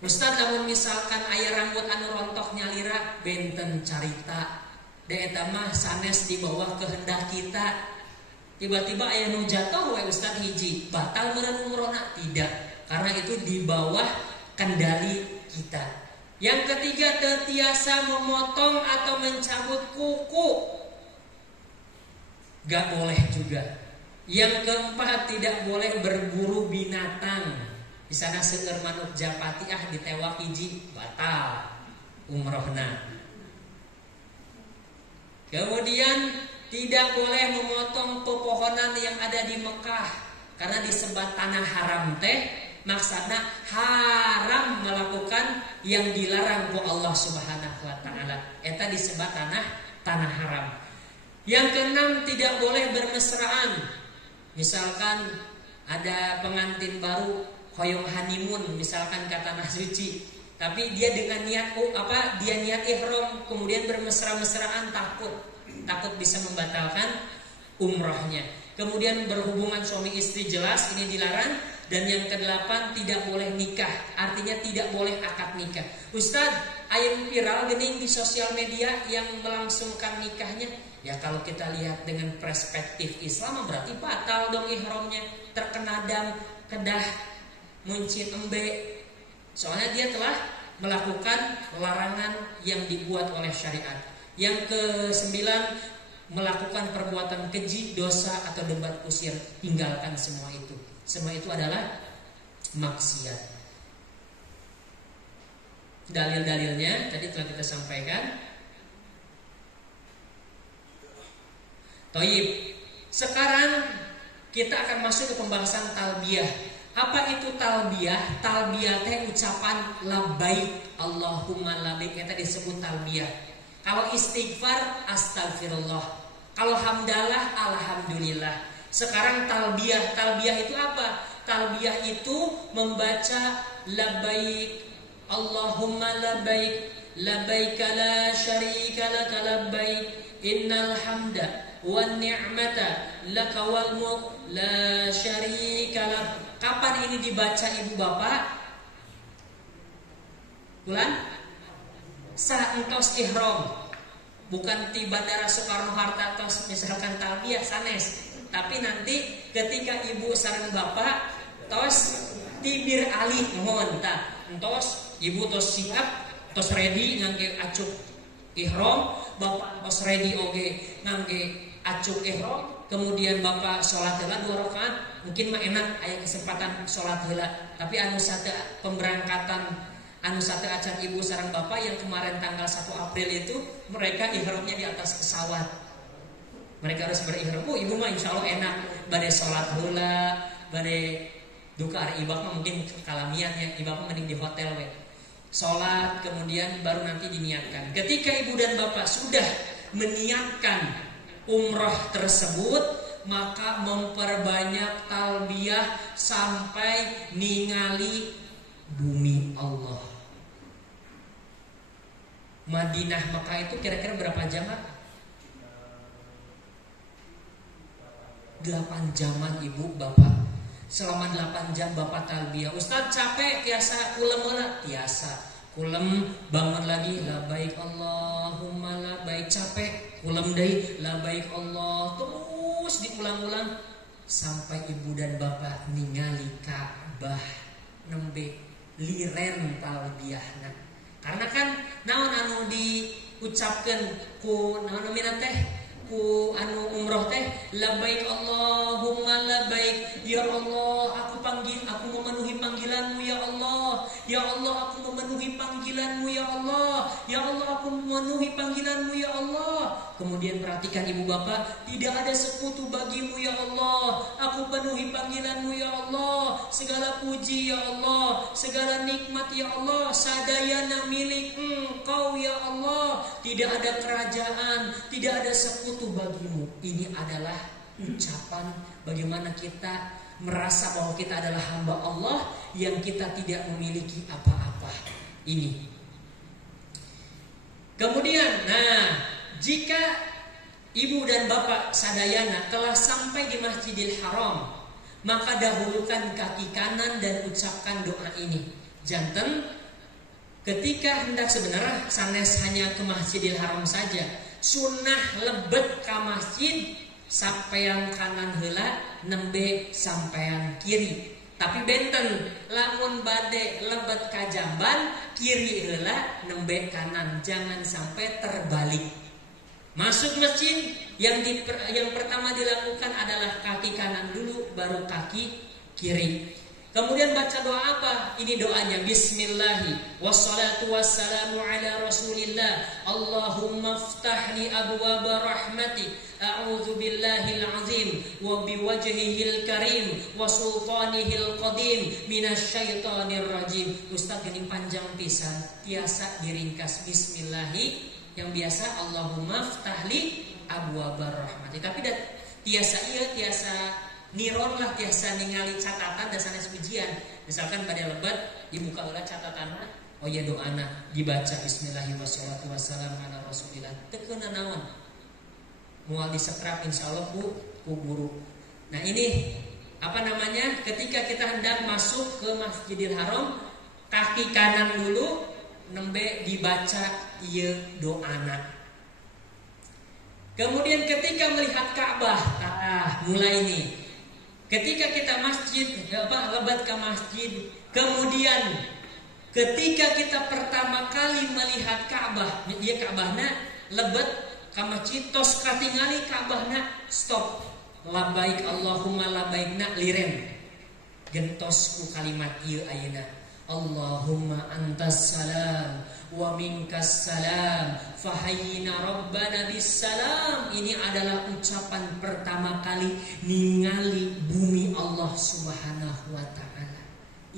Ustaz lamun misalkan aya rambut anu rontok nyalira benten carita. Da eta mah sanes di bawah kehendak kita. Tiba-tiba aya nu jatuh we Ustaz hiji, batal meureun umrohna? Tidak, karena itu di bawah kendali kita. Yang ketiga, teu tiasa memotong atau mencabut kuku. Gak boleh juga. Yang keempat, tidak boleh berburu binatang. Di sana seueur manuk japati ditewak hiji, batal umrohna. Kemudian tidak boleh memotong pepohonan yang ada di Mekah, karena disebat tanah haram teh maksudna haram melakukan yang dilarang ku Allah Subhanahu wa taala. Eta disebat tanah haram. Yang keenam, tidak boleh bermesraan. Misalkan ada pengantin baru hoyong honeymoon misalkan ke tanah suci, tapi dia dengan niat dia niat ihram kemudian bermesra-mesraan, takut bisa membatalkan umrohnya. Kemudian berhubungan suami istri jelas ini dilarang. Dan yang kedelapan, tidak boleh nikah, artinya tidak boleh akad nikah. Ustaz, aya viral geuning di sosial media yang melangsungkan nikahnya. Ya kalau kita lihat dengan perspektif Islam berarti batal dong ihramnya, terkena dam, kedah, muncit embe. Soalnya dia telah melakukan larangan yang dibuat oleh syariat. Yang ke-9, melakukan perbuatan keji, dosa atau debat kusir. Tinggalkan semua itu. Semua itu adalah maksiat. Dalil-dalilnya tadi telah kita sampaikan. Toib. Sekarang kita akan masuk ke pembahasan talbiyah. Apa itu talbiyah? Talbiyah teh ucapan labbaik Allahumma labbaik, eta disebut talbiyah. Kalau istighfar astagfirullah. Kalau hamdalah alhamdulillah. Sekarang talbiyah. Talbiyah itu apa? Talbiyah itu membaca labbaik Allahumma labbaik labbaik la syarika laka labbaik innal hamda wan ni'mata laka wal mulk la syarika lak. Kapan ini dibaca ibu bapak? Bulan? Saat engkos ihram. Bukan di Bandara Soekarno-Hatta tos misalkan talbiyah sanes. Tapi nanti ketika ibu sareng bapak tos tibir alih mohon tos ibu tos siap tos ready ngangge acuk ihram, bapak tos ready oge ngangge acuk ihram, kemudian bapak sholat heula 2 rakaat. Mungkin mah enak aya kesempatan sholat heula, tapi anu sate pemberangkatan anu sate acan ibu sareng bapak yang kemarin tanggal 1 April itu mereka ihramnya di atas pesawat. Mereka harus berihram. Ibu mah insya Allah enak. Bade sholat heula, bade duka hari ibak mah mungkin kalamian ya. Ibak mah mending di hotel we. sholat, kemudian baru nanti diniatkan. Ketika ibu dan bapak sudah meniatkan umroh tersebut, maka memperbanyak talbiyah sampai ningali bumi Allah. Madinah Mekah itu kira-kira berapa jam? 8 jaman ibu bapak. Selama 8 jam bapak talbiyah. Ustaz capek tiasa kulem lah, tiasa kulem, bangun lagi labaik Allahumma labaik, capek kulem deui labaik Allah, terus diulang-ulang sampai ibu dan bapak ningali Ka'bah nembe liren talbiyahna. Karena kan naon anu diucapkeun ku naon namina teh, ku anu umroh teh labaik Allahumma labaik, ya Allah aku memenuhi panggilanmu ya Allah, ya Allah aku memenuhi panggilanmu ya Allah, ya Allah aku memenuhi panggilanmu ya Allah. Kemudian perhatikan ibu bapak, tidak ada sekutu bagimu ya Allah, aku penuhi panggilanmu ya Allah, segala puji ya Allah, segala nikmat ya Allah, sadayana milik Engkau ya Allah, tidak ada kerajaan, tidak ada sekutu bagimu. Ini adalah ucapan bagaimana kita merasa bahwa kita adalah hamba Allah yang kita tidak memiliki apa-apa. Ini. Kemudian, jika ibu dan bapak sadayana telah sampai di Masjidil Haram, maka dahulukan kaki kanan dan ucapkan doa ini. Janten ketika hendak sebenarnya sanes hanya ke Masjidil Haram saja, sunnah lebet ke masjid sampean kanan heula nembe sampean kiri. Tapi benten lamun bade lebet ka jamban kiri heula nembe kanan, jangan sampai terbalik. Masuk masjid yang pertama dilakukan adalah kaki kanan dulu baru kaki kiri. Kemudian baca doa apa? Ini doanya, Bismillahi wassalatu wassalamu ala rasulillah, Allahumma ftahli abwaba rahmati, a'udzu billahil azim wa biwajhihil karim wa sultanihil qadim minasyaitonir rajim. Ustaz gini panjang pisan, tiasa diringkas Bismillahi, yang biasa Allahumma ftahli abwaba rahmati. Tapi tiasa niron lah, tiasa ningali catatan dasarnya pujian. Misalkan pada lebat dibuka ulah catatanna, oh ya doana dibaca Bismillahirrahmanirrahim wassalatu wassalamu ala rasulillah, tekeuna naon moal disetrap insyaallah ku guru. Nah ini apa namanya, ketika kita hendak masuk ke Masjidil Haram, kaki kanan dulu nembe dibaca ieu doana. Kemudian ketika melihat Ka'bah, mulai nih. Ketika kita lebat ke masjid, kemudian ketika kita pertama kali melihat Ka'bah, dia Ka'bahna lebat ke masjid, tos katingali Ka'bahna stop, labaik Allahumma labaikna liren, gentos ku kalimat ieu ayeuna, Allahumma antas salam wa minkas salam fahayyina rabbana bis salam. Ini adalah ucapan pertama kali ningali bumi Allah Subhanahu wa taala.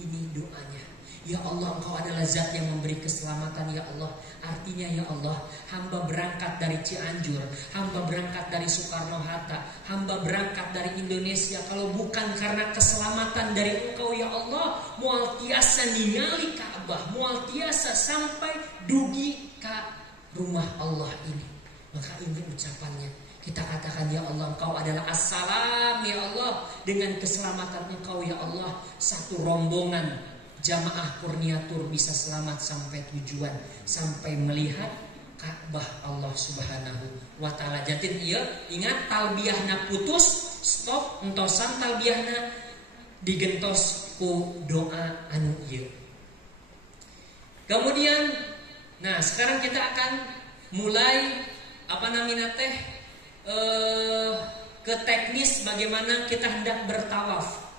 Ini doanya. Ya Allah, Engkau adalah zat yang memberi keselamatan ya Allah. Artinya ya Allah, hamba berangkat dari Cianjur, hamba berangkat dari Soekarno-Hatta, hamba berangkat dari Indonesia, kalau bukan karena keselamatan dari Engkau ya Allah, moal tiasa ningali Ka'bah, moal tiasa sampai dugi ka rumah Allah ini. Maka ini ucapannya. Kita katakan ya Allah, Engkau adalah assalam ya Allah. Dengan keselamatan Engkau ya Allah, satu rombongan jamaah kurniatur bisa selamat sampai tujuan, sampai melihat Ka'bah Allah Subhanahu wa taala. Jatin ieu ingat talbiyahna putus, stop entosan talbiyahna digentos ku doa anu ieu. Kemudian sekarang kita akan mulai ke teknis bagaimana kita hendak bertawaf.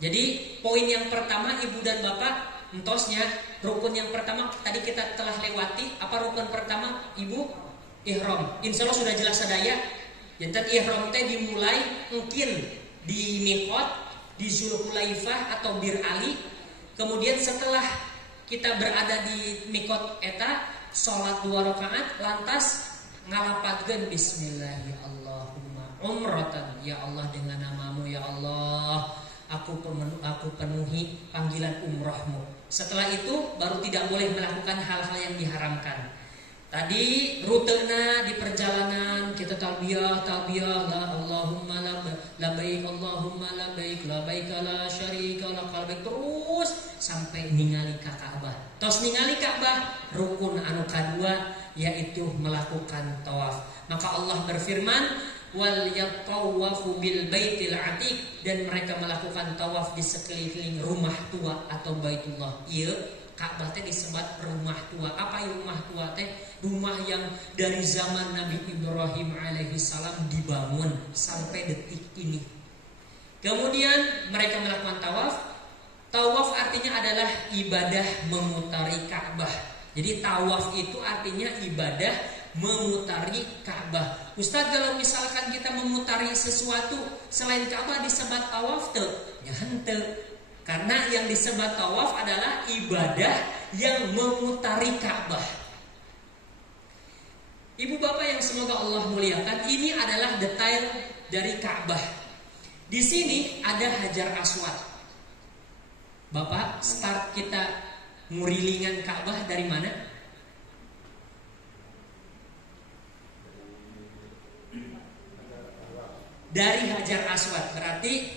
Jadi poin yang pertama ibu dan bapak entosnya, rukun yang pertama tadi kita telah lewati. Apa rukun pertama ibu? Ihram. Insya Allah sudah jelas sadaya. Jadi ihram teh dimulai mungkin di Miqat, di Zulhulaifah atau Bir Ali. Kemudian setelah kita berada di mikot eta salat 2 rakaat lantas ngalapatkeun bismillah ya Allahumma umratan, ya Allah dengan namamu ya Allah aku penuhi panggilan umrahmu. Setelah itu baru tidak boleh melakukan hal-hal yang diharamkan. Tadi rutena di perjalanan kita talbiyah la Allahumma labbaik Allahumma labbaik la syarika lak labbaik terus sampai ningali ka Ka'bah. Tos ningali Ka'bah rukun anu kadua yaitu melakukan tawaf. Maka Allah berfirman wal yatawafu bil baitil atiq, dan mereka melakukan tawaf di sekeliling rumah tua atau Baitullah. Ieu Ka'bah teh disebut rumah tua. Apa itu rumah tua teh? Rumah yang dari zaman Nabi Ibrahim alaihi salam dibangun sampai detik ini. Kemudian mereka melakukan tawaf. Tawaf artinya adalah ibadah memutari Ka'bah. Jadi tawaf itu artinya ibadah memutari Ka'bah. Ustaz, kalau misalkan kita memutari sesuatu selain Ka'bah disebut tawaf teu? Ya henteu. Karena yang disebut tawaf adalah ibadah yang memutari Ka'bah. Ibu bapak yang semoga Allah muliakan, ini adalah detail dari Ka'bah. Di sini ada Hajar Aswad. Bapak, start kita ngurilingan Ka'bah dari mana? Dari Hajar Aswad. Berarti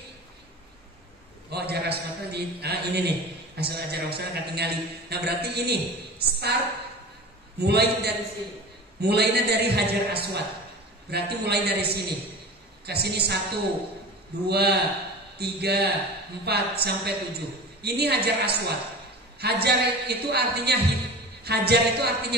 Hajar Aswad tadi, ini nih, Hajar Aswad ketinggali. Nah berarti ini start mulai dari sini, mulainya dari Hajar Aswad. Berarti mulai dari sini ke sini 1, 2, 3, 4 sampai 7. Ini Hajar Aswad. Hajar itu artinya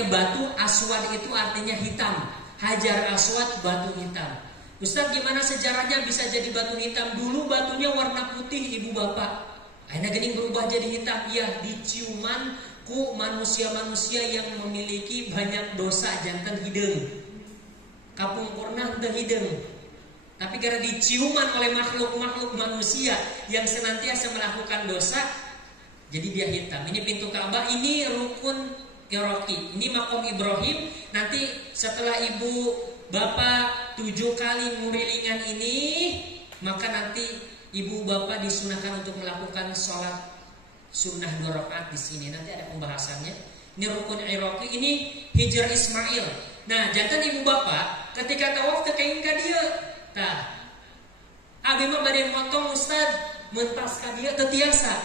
batu, aswad itu artinya hitam. Hajar Aswad batu hitam. Ustaz, gimana sejarahnya bisa jadi batu hitam? Dulu batunya warna putih ibu bapak. Akhirnya gening berubah jadi hitam. Ya, diciuman ku manusia-manusia yang memiliki banyak dosa jantan hideung. Kapungkurna teu hideung. Tapi karena diciuman oleh makhluk-makhluk manusia yang senantiasa melakukan dosa, jadi dia hitam. Ini pintu Ka'bah, ini rukun Iraqi. Ini makom Ibrahim. Nanti setelah ibu bapak 7 kali ngurilingan ini, maka nanti ibu bapak disunahkan untuk melakukan sholat sunnah 2 rakaat di sini. Nanti ada pembahasannya. Ini rukun Iraqi, ini Hijr Ismail. Nah, jantan ibu bapak ketika tawaf tekain ka dieu. Tah. Abi mah bade motong Ustaz, mentas ka dieu teu tiasa.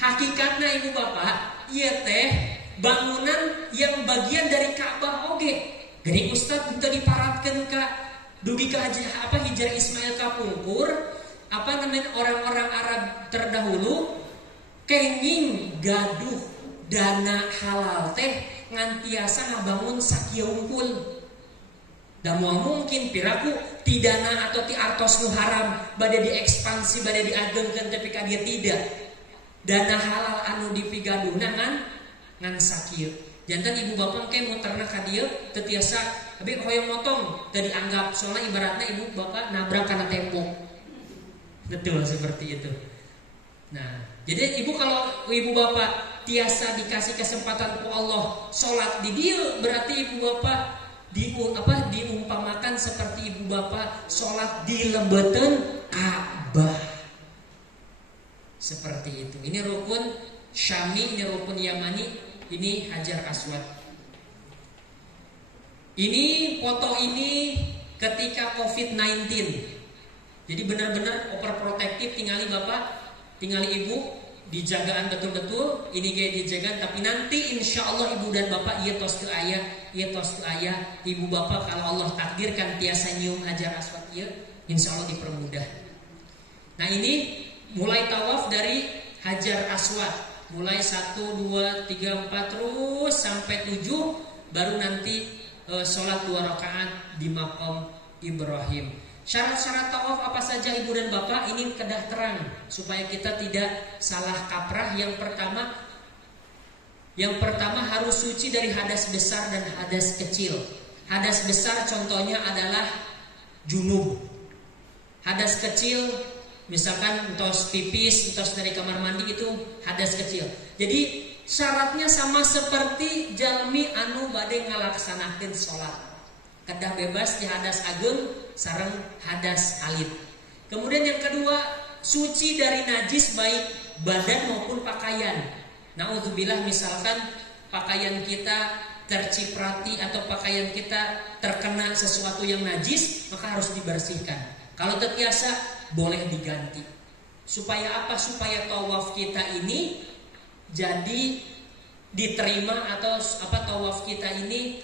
Hakikatna ibu bapak, ieu teh bangunan yang bagian dari Ka'bah oge. Gini Ustaz untuk diparatkan ke dugi ke Hijr Ismail kapungkur, apa namanya orang-orang Arab terdahulu kenging gaduh dana halal teh ngantiasa ngabangun sakieu unggul. Da moal mungkin piraku ti dana atau ti artos nu haram bade diekspansi bade diagengkeun tapi ka dieu tidak. Dana halal anu dipigaduhna ngan sakieu. Jantan ibu bapak ke muterna ka dieu teu tiasa abi hoyong motong teu dianggap, soalnya ibaratnya ibu bapak nabrak kana tembok. Betul seperti itu. Nah, jadi kalau ibu bapak tiasa dikasih kesempatan ku Allah salat di dieu, berarti ibu bapak diumpamakan seperti ibu bapak salat di lembeuteun Ka'bah. Seperti itu. Ini rukun Syami, ini rukun Yamani. Ini Hajar Aswad. Ini foto ini ketika COVID-19. Jadi benar-benar overprotective, tinggali bapak, tinggali ibu, dijagaan betul-betul. Ini gaya dijagaan, tapi nanti insya Allah ibu dan bapak ieu tos teu aya, ibu bapak kalau Allah takdirkan tiasa nyium Hajar Aswad ieu, insya Allah dipermudah. Nah ini mulai tawaf dari Hajar Aswad. Mulai 1, 2, 3, 4 terus sampai 7, baru nanti sholat 2 rakaat di makom Ibrahim. Syarat-syarat tawaf apa saja ibu dan bapak? Ini kedah terang supaya kita tidak salah kaprah. Yang pertama harus suci dari hadas besar dan hadas kecil. Hadas besar contohnya adalah junub. Hadas kecil misalkan entos pipis, entos dari kamar mandi, itu hadas kecil. Jadi syaratnya sama seperti jalmi anu bade ngalaksanakeun salat. Kedah bebas di hadas agung sareng hadas alit. Kemudian yang kedua, suci dari najis baik badan maupun pakaian. Nauzubillah, misalkan pakaian kita terciprati atau pakaian kita terkena sesuatu yang najis, maka harus dibersihkan. Kalau terbiasa boleh diganti. Supaya apa? Supaya tawaf kita ini jadi diterima, atau tawaf kita ini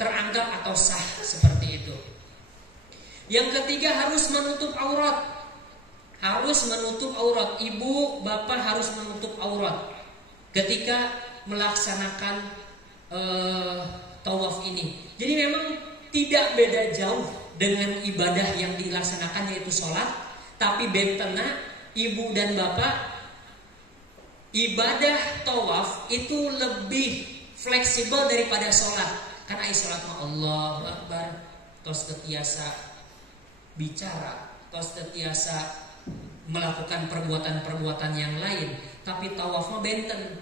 teranggap atau sah, seperti itu. Yang ketiga, harus menutup aurat. Harus menutup aurat. Ibu, bapak harus menutup aurat ketika melaksanakan tawaf ini. Jadi memang tidak beda jauh dengan ibadah yang dilaksanakan, yaitu sholat. Tapi bentena ibu dan bapak, ibadah tawaf itu lebih fleksibel daripada sholat. Karena sholat mah Allahu Akbar, tos tetiasa bicara, tos tetiasa melakukan perbuatan-perbuatan yang lain. Tapi tawaf mah benten,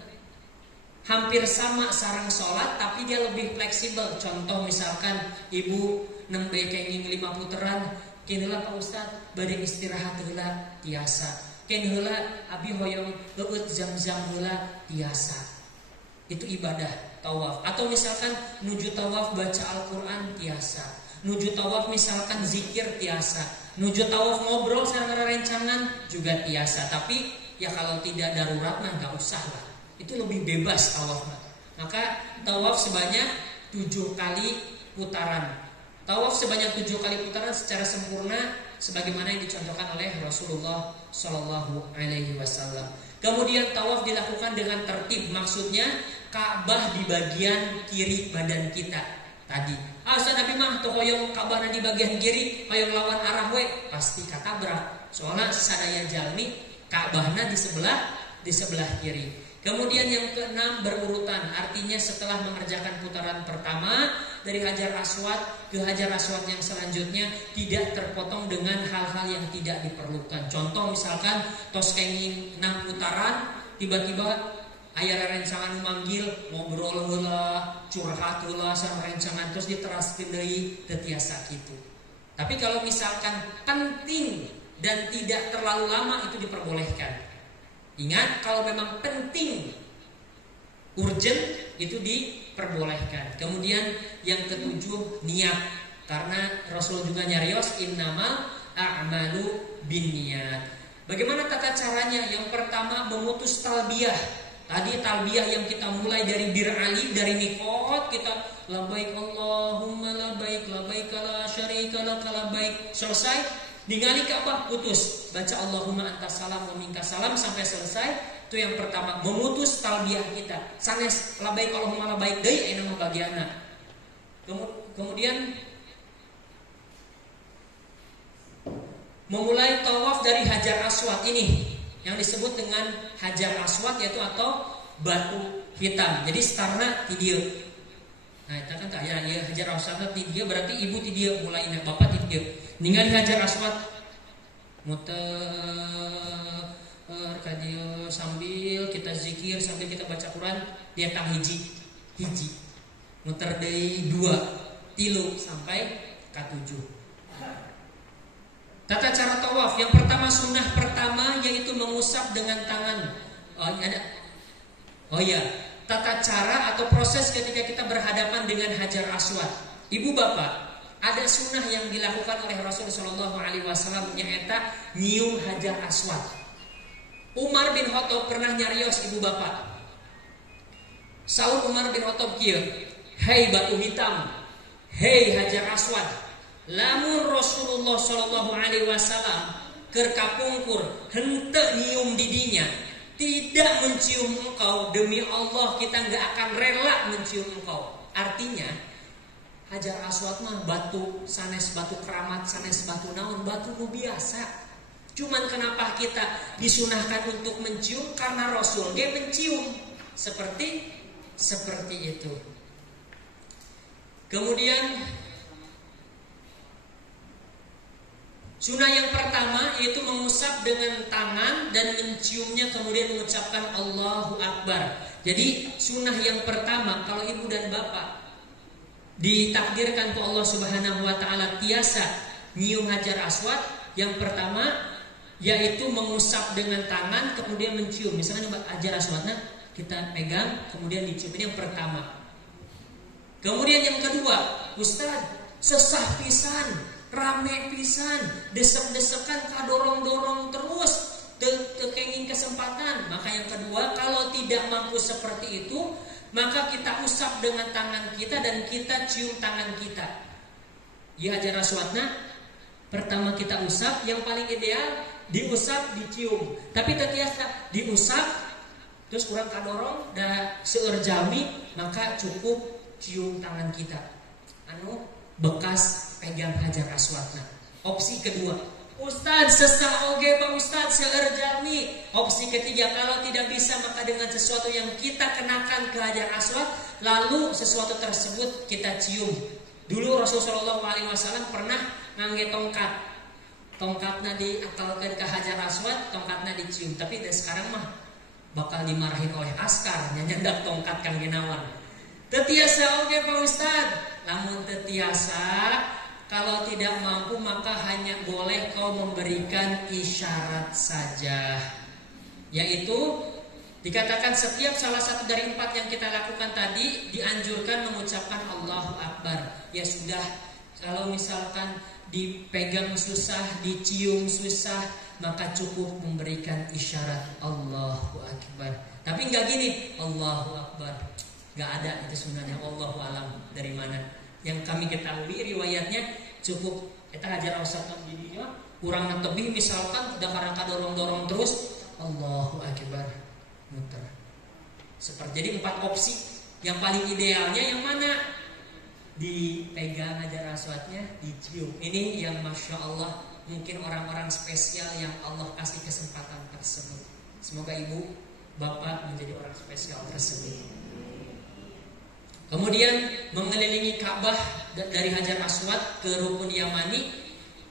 hampir sama sareng sholat, tapi dia lebih fleksibel. Contoh misalkan ibu nembe kenging 5 puteran, kenela Pak Ustad bade istirahat heula tiasa. Ken heula abi hoyong beut jam-jam heula tiasa. Itu ibadah tawaf. Atau misalkan nuju tawaf baca Al-Qur'an tiasa. Nuju tawaf misalkan zikir tiasa. Nuju tawaf ngobrol sareng rencangan juga tiasa. Tapi ya kalau tidak darurat mah enggak usah lah. Itu lebih bebas tawaf. Maka tawaf sebanyak 7 kali putaran. Tawaf sebanyak 7 kali putaran secara sempurna sebagaimana yang dicontohkan oleh Rasulullah Shallallahu Alaihi Wasallam. Kemudian tawaf dilakukan dengan tertib, maksudnya Ka'bah di bagian kiri badan kita. Tadi, Ustaz Nabi mah tuh hoyong Ka'bah di bagian kiri, hoyong lawan arah we, pasti katabrak. Soalnya sadaya jalmi Ka'bahna di sebelah kiri. Kemudian yang keenam berurutan, artinya setelah mengerjakan putaran pertama dari Hajar Aswad ke Hajar Aswad yang selanjutnya tidak terpotong dengan hal-hal yang tidak diperlukan. Contoh misalkan tos kenging 6 putaran, tiba-tiba aya rencangan manggil ngobrol heula, curhat heula sama rencangan terus diteraskeun deui teu tiasa kitu. Tapi kalau misalkan penting dan tidak terlalu lama itu diperbolehkan. Ingat, kalau memang penting, urgent, itu diperbolehkan. Kemudian yang ketujuh, niat. Karena Rasul juga nyarios, innamal a'malu binniyat. Bagaimana tata caranya? Yang pertama, memutus talbiyah. Tadi talbiyah yang kita mulai dari Bir Ali, dari mikot, kita labbaik Allahumma labbaik, labbaik la syarika laka labbaik. Selesai, ningali Ka'bah putus, baca Allahumma antas salam wa minkas salam sampai selesai. Itu yang pertama, memutus talbiyah kita. Sanes labbaik Allahumma labbaik deui aya nama bagianna. Kemudian memulai tawaf dari Hajar Aswad ini yang disebut dengan Hajar Aswad, yaitu atau batu hitam. Jadi starna ti dieu. Nah, itu kan ya Hajar Aswad ti dieu berarti ibu ti dieu mulainya, bapak ti dieu. Ningali Hajar Aswad muter kadieu sambil kita zikir, sambil kita baca Quran, dia tang hiji muter deui 2 3 sampai ke 7. Tata cara tawaf yang pertama, sunnah pertama yaitu mengusap dengan tangan. Tata cara atau proses ketika kita berhadapan dengan Hajar Aswad. Ibu bapak, ada sunnah yang dilakukan oleh Rasulullah Shallallahu Alaihi Wasallam, nyaeta nyium Hajar Aswad. Umar bin Khattab pernah nyarios ibu bapak. Saud Umar bin Khattab kieu, hei batu hitam, hei Hajar Aswad, lamun Rasulullah Shallallahu Alaihi Wasallam keur kapungkur henteu nyium didinya, tidak mencium engkau, demi Allah kita nggak akan rela mencium engkau. Artinya Hajar Aswad mah batu sanes batu keramat, sanes batu naon, batu nu biasa. Cuman kenapa kita disunahkan untuk mencium? Karena Rasul dia mencium seperti itu. Kemudian Sunnah yang pertama yaitu mengusap dengan tangan dan menciumnya kemudian mengucapkan Allahu Akbar. Jadi sunnah yang pertama kalau ibu dan bapak ditakdirkan ke Allah Subhanahu wa taala tiasa nyium Hajar Aswad, yang pertama yaitu mengusap dengan tangan kemudian mencium. Misalnya Hajar Aswadnya kita pegang kemudian dicium, ini yang pertama. Kemudian yang kedua, Ustaz, sesah pisan, rame pisan, desek-desekan kadorong-dorong terus, kekenging kesempatan. Maka yang kedua, kalau tidak mampu seperti itu, maka kita usap dengan tangan kita dan kita cium tangan kita. Ya Hajar Aswadnya pertama kita usap, yang paling ideal diusap, dicium. Tapi terbiasa diusap terus kurang kadorong dan seueur jami, maka cukup cium tangan kita. Bekas pegang Hajar Aswadna. Opsi kedua, Ustaz sesah oge Pak Ustaz seueur jami. Opsi ketiga, kalau tidak bisa maka dengan sesuatu yang kita kenakan ke Hajar Aswad, lalu sesuatu tersebut kita cium. Dulu Rasulullah SAW pernah ngangge tongkat. Tongkatnya diakalkan ke Hajar Aswad, tongkatnya dicium. Tapi dari sekarang mah bakal dimarahin oleh askar nyandak tongkat kang ginawan. Tetiasa oge Pak Ustaz. Lamun tetiasa, kalau tidak mampu maka hanya boleh kau memberikan isyarat saja. Yaitu dikatakan setiap salah satu dari 4 yang kita lakukan tadi dianjurkan mengucapkan Allahu Akbar. Ya sudah, kalau misalkan dipegang susah, dicium susah, maka cukup memberikan isyarat Allahu Akbar. Tapi enggak gini, Allahu Akbar. Enggak ada itu sunnahnya, Allahu alam dari mana. Yang kami ketahui riwayatnya cukup kita Hajar Aswad jadinya kurang tebih, misalkan udah karena dorong-dorong terus Allahu Akbar muter. Seperti jadi 4 opsi. Yang paling idealnya yang mana? Dipegang Hajar Aswadnya, dicium. Ini yang Masya Allah mungkin orang-orang spesial yang Allah kasih kesempatan tersebut. Semoga ibu, bapak menjadi orang spesial tersebut. Kemudian mengelilingi Ka'bah dari Hajar Aswad ke Rukun Yamani,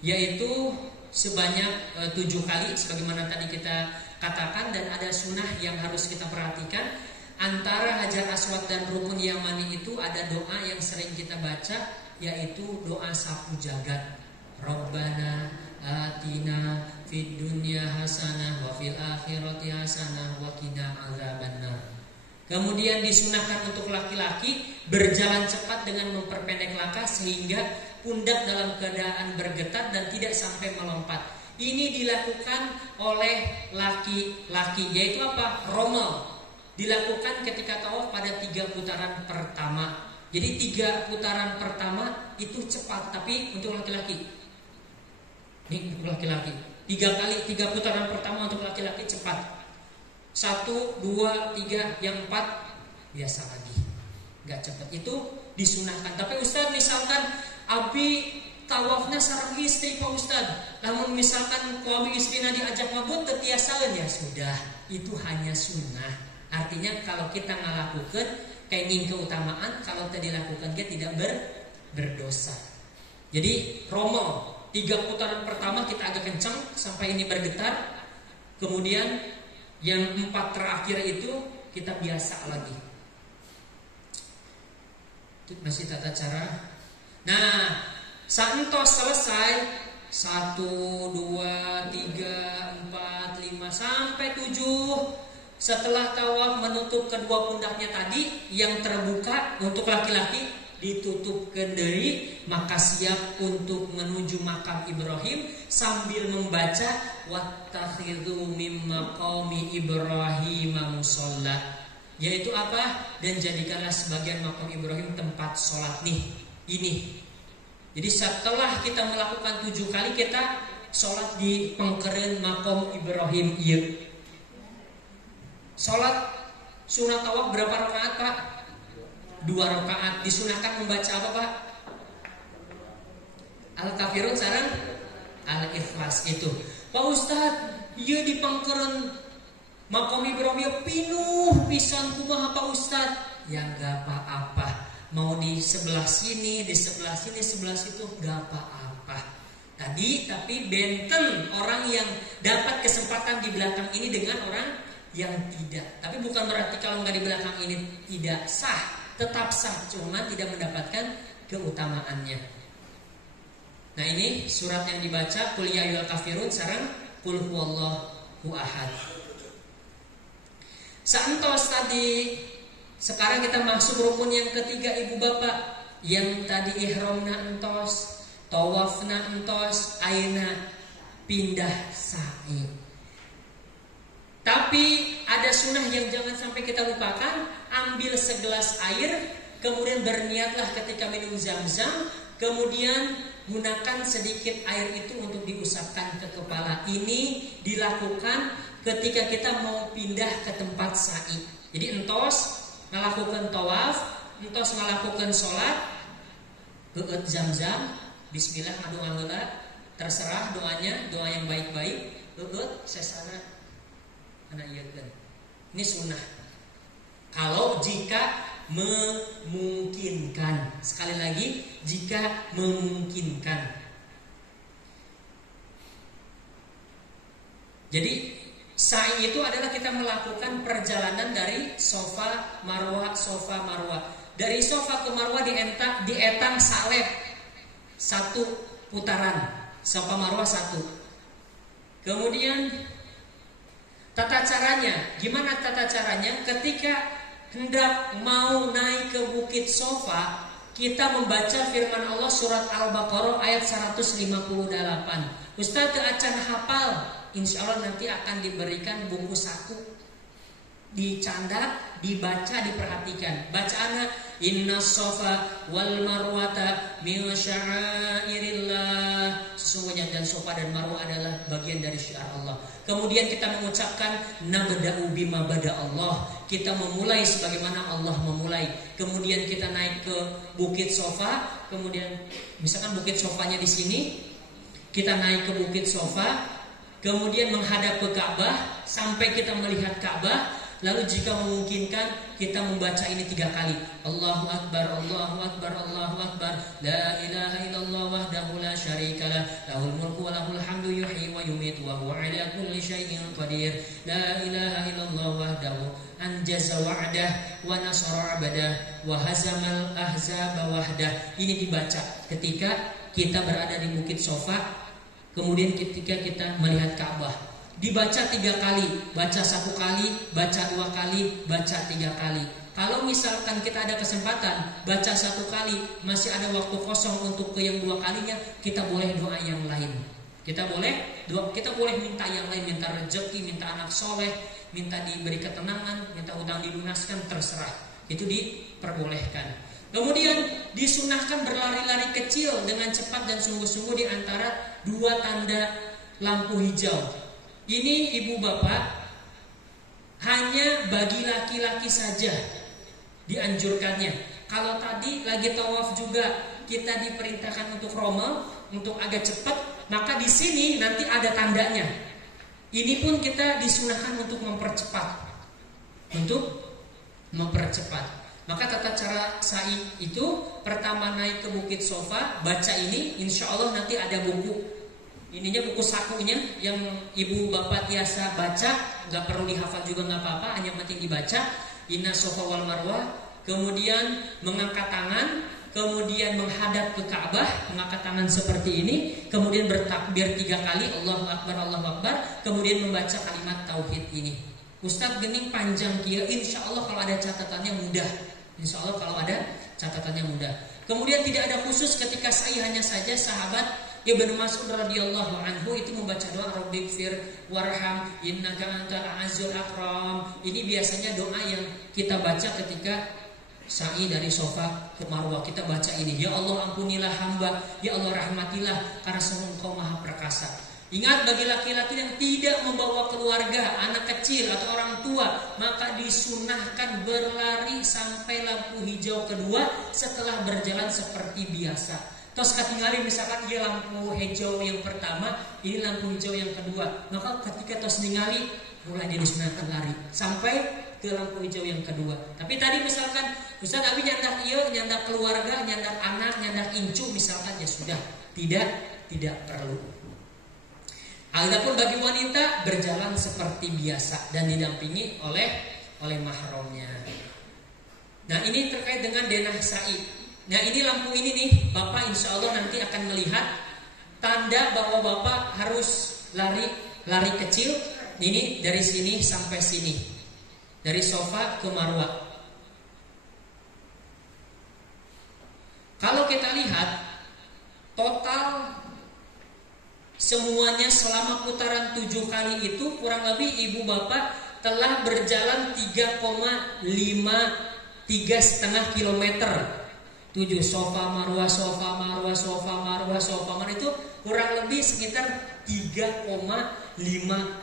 yaitu sebanyak 7 kali sebagaimana tadi kita katakan. Dan ada sunnah yang harus kita perhatikan. Antara Hajar Aswad dan Rukun Yamani itu ada doa yang sering kita baca, yaitu doa sapu jagat. Rabbana atina fid dunya hasanah wa fil akhirati hasanah wa qina azabannar. Kemudian disunahkan untuk laki-laki berjalan cepat dengan memperpendek langkah sehingga pundak dalam keadaan bergetar dan tidak sampai melompat. Ini dilakukan oleh laki-laki, yaitu apa? Romal. Dilakukan ketika tawaf pada 3 putaran pertama. Jadi 3 putaran pertama itu cepat, tapi untuk laki-laki. Ini untuk laki-laki. 3 putaran pertama untuk laki-laki cepat. 1, 2, 3, yang 4 biasa lagi, nggak cepat. Itu disunahkan. Tapi Ustaz misalkan abi tawafnya sareng istri Pak Ustaz, namun misalkan suami istrina diajak mabut tetiasaeun, ya sudah, itu hanya sunnah. Artinya kalau kita ngalakukan kenging keutamaan, kalau tidak dilakukan kita tidak berdosa. Jadi romo 3 putaran pertama kita agak kencang sampai ini bergetar. Kemudian yang 4 terakhir itu kita biasa lagi. Itu masih tata cara. Nah, saentos selesai 1, 2, 3, 4, 5 sampai 7. Setelah tawaf menutup kedua pundaknya tadi yang terbuka untuk laki-laki ditutup kendari, maka siap untuk menuju makam Ibrahim sambil membaca wattakhidhu mim maqami Ibrahim musalla, yaitu apa? Dan jadikanlah sebagian makam Ibrahim tempat sholat ini. Jadi setelah kita melakukan 7 kali kita sholat di pengkeren makam Ibrahim ieu. Sholat sunat tawaf berapa rakaat Pak? 2 rakaat. Disunahkan membaca apa Pak? Al-Kafirun sareng Al-Ikhlas itu. Pak Ustaz, ieu di pangkeureun makam Ibrahim pinuh pisan kumaha Pak Ustaz? Ya enggak apa-apa. Mau di sebelah sini, di sebelah sini, sebelah situ enggak apa-apa. tadi, tapi benten orang yang dapat kesempatan di belakang ini dengan orang yang tidak. Tapi bukan berarti kalau nggak di belakang ini tidak sah, tetap sah, cuma tidak mendapatkan keutamaannya. Nah ini surat yang dibaca Qul ya ayyuhal kafirun sareng Qul huwallahu ahad. Santos tadi, sekarang kita masuk rukun yang ketiga ibu bapak. Yang tadi ihramna entos, tawafna entos, aina pindah sa'i. Tapi ada sunnah yang jangan sampai kita lupakan. Ambil segelas air, kemudian berniatlah ketika minum zam-zam, kemudian gunakan sedikit air itu untuk diusapkan ke kepala. Ini dilakukan ketika kita mau pindah ke tempat sa'i. Jadi entos melakukan tawaf, entos melakukan sholat, beut zam-zam, bismillah ngadu nganggeula, terserah doanya, doa yang baik-baik, beut sesana anak ieukeun. Ini sunnah. Kalau jika memungkinkan, sekali lagi jika memungkinkan. Jadi sa'i itu adalah kita melakukan perjalanan dari Safa Marwah. Dari Safa ke Marwah di etang salep 1 putaran, Safa Marwah 1. Kemudian tata caranya, gimana tata caranya? Ketika hendak mau naik ke Bukit Safa, kita membaca firman Allah surat Al-Baqarah ayat 158. Ustaz acan hafal, insya Allah nanti akan diberikan buku saku, dicandak, dibaca, diperhatikan. Bacaannya inna safa wal marwata min sya'airillah. Sesungguhnya dan Safa dan Marwah adalah bagian dari syiar Allah. Kemudian kita mengucapkan nabda'u bima bada Allah. Kita memulai sebagaimana Allah memulai. Kemudian kita naik ke Bukit Safa. Kemudian misalkan Bukit Safanya di sini, kita naik ke Bukit Safa, kemudian menghadap ke Ka'bah sampai kita melihat Ka'bah. Lalu jika memungkinkan kita membaca ini 3 kali. Allahu Akbar, Allahu Akbar, Allahu Akbar. La ilaha illallah wahdahu la syarikalah. Lahul mulku wa lahul hamdu yuhyi wa yumitu wa huwa ala kulli syai'in qadir. La ilaha illallah wahdahu anjaza wa'dah wa nasara 'abdah wa hazamal ahzaba wahdah. Ini dibaca ketika kita berada di Bukit Safa. Kemudian ketika kita melihat Ka'bah, dibaca 3 kali, baca 1 kali, baca 2 kali, baca 3 kali. Kalau misalkan kita ada kesempatan baca 1 kali, masih ada waktu kosong untuk ke yang 2 kalinya, kita boleh doa yang lain. Kita boleh minta yang lain, minta rezeki, minta anak soleh, minta diberi ketenangan, minta utang dilunaskan, terserah. Itu diperbolehkan. Kemudian disunahkan berlari-lari kecil dengan cepat dan sungguh-sungguh di antara 2 tanda lampu hijau. Ini ibu bapak hanya bagi laki-laki saja dianjurkannya. Kalau tadi lagi tawaf juga kita diperintahkan untuk romal, untuk agak cepat, maka di sini nanti ada tandanya. Ini pun kita disunahkan untuk mempercepat. Maka tata cara sa'i itu pertama naik ke Bukit Safa, baca ini, insya Allah nanti ada buku. Ininya buku sakunya yang ibu bapak biasa baca, nggak perlu dihafal juga nggak apa-apa, hanya penting dibaca. Inna Safa wal Marwah. Kemudian mengangkat tangan, kemudian menghadap ke Ka'bah, mengangkat tangan seperti ini, kemudian bertakbir 3 kali, Allahu Akbar, Allahu Akbar, kemudian membaca kalimat tauhid ini. Ustadz gening panjang kia, insya Allah kalau ada catatannya mudah. Insya Allah kalau ada catatannya mudah. Kemudian tidak ada khusus ketika sa'i, hanya saja sahabat Ibnu Mas'ud radhiyallahu anhu itu membaca doa Rabbighfir warham innaka antal a'azzul akram. Ini biasanya doa yang kita baca ketika sa'i dari Safa ke Marwah. Kita baca ini, ya Allah ampunilah hamba, ya Allah rahmatilah, karena Engkau Maha Perkasa. Ingat, bagi laki-laki yang tidak membawa keluarga, anak kecil atau orang tua, maka disunahkan berlari sampai lampu hijau kedua setelah berjalan seperti biasa. Terus ketinggalan misalkan ia lampu hijau yang pertama, ini lampu hijau yang kedua, maka ketika terus ningali mulai disunahkan lari sampai ke lampu hijau yang kedua. Tapi tadi misalkan Ustaz Abi nyandak iya, nyandak keluarga, nyandak anak, nyandak incu misalkan, ya sudah, tidak tidak perlu. Adapun bagi wanita berjalan seperti biasa dan didampingi oleh mahramnya. Nah, ini terkait dengan denah sa'i. Nah, ini lampu ini nih, Bapak insya Allah nanti akan melihat tanda bahwa Bapak harus lari kecil. Ini dari sini sampai sini, dari sofa ke marwah. Kalau kita lihat total semuanya selama putaran 7 kali itu kurang lebih ibu bapak telah berjalan 3,5 kilometer. 7 sofa marwah itu kurang lebih sekitar 3,5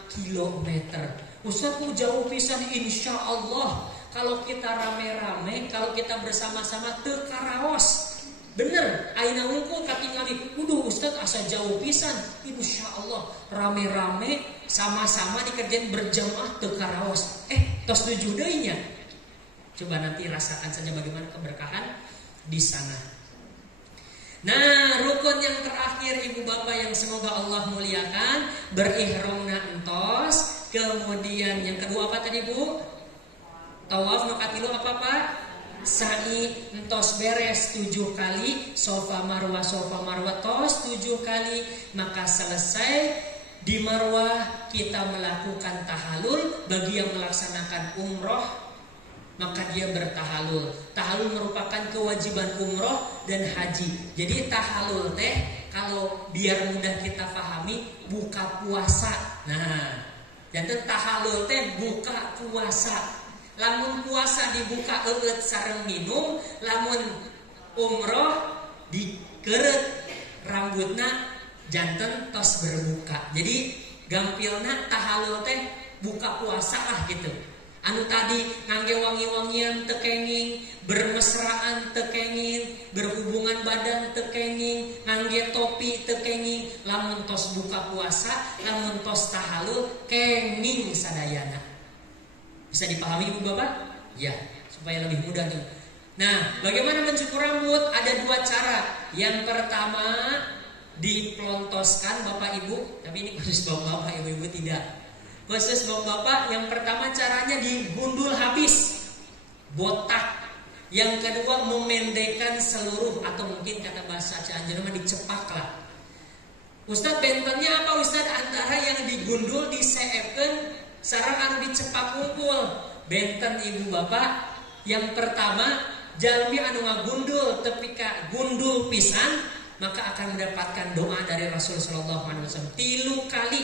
kilometer. Ustaz, jauh pisan. Insya Allah kalau kita rame-rame, kalau kita bersama-sama tekaraos. Bener, aina wungkul katingali. Ustaz asa jauh pisan. Insya Allah rame-rame sama-sama dikerjain berjamaah tekaraos. Tos 7 deunya. Coba nanti rasakan saja bagaimana keberkahan di sana. Nah, rukun yang terakhir ibu bapak yang semoga Allah muliakan, berihramna entos. Kemudian yang kedua apa tadi Bu? Tawaf nokatilu apa Pak? Sa'i entos beres 7 kali, sofa marwah tos 7 kali, maka selesai di marwah kita melakukan tahalul. Bagi yang melaksanakan umroh maka dia bertahalul. Tahalul merupakan kewajiban umroh dan haji. Jadi tahalul teh kalau biar mudah kita pahami buka puasa. Nah, janten tahalul teh buka puasa. Lamun puasa dibuka eueut sareng minum, lamun umroh dikeureut rambutna janten tos berbuka. Jadi gampilna tahalul teh buka puasa lah gitu. Anu tadi ngangge wangi-wangian tekenging, bermesraan tekenging, berhubungan badan tekenging, ngangge topi tekenging, lamun tos buka puasa, lamun tos tahalul kenging sadayana. Bisa dipahami Ibu Bapak? Ya, supaya lebih mudah nih. Nah, bagaimana mencukur rambut? Ada 2 cara. Yang pertama diplontoskan Bapak Ibu, tapi ini khusus Bapak Ibu tidak. Khusus Bapak, yang pertama caranya digundul habis, botak. Yang kedua memendekkan seluruh, atau mungkin kata bahasa Cianjur mah dicepak lah. Ustadz, bentennya apa Ustadz antara yang digundul diseepkeun sareng anu dicepak kumpul? Benten ibu bapak, yang pertama jalmi anu ngagundul tepika gundul pisan maka akan mendapatkan doa dari Rasul sallallahu alaihi wasallam 3 kali.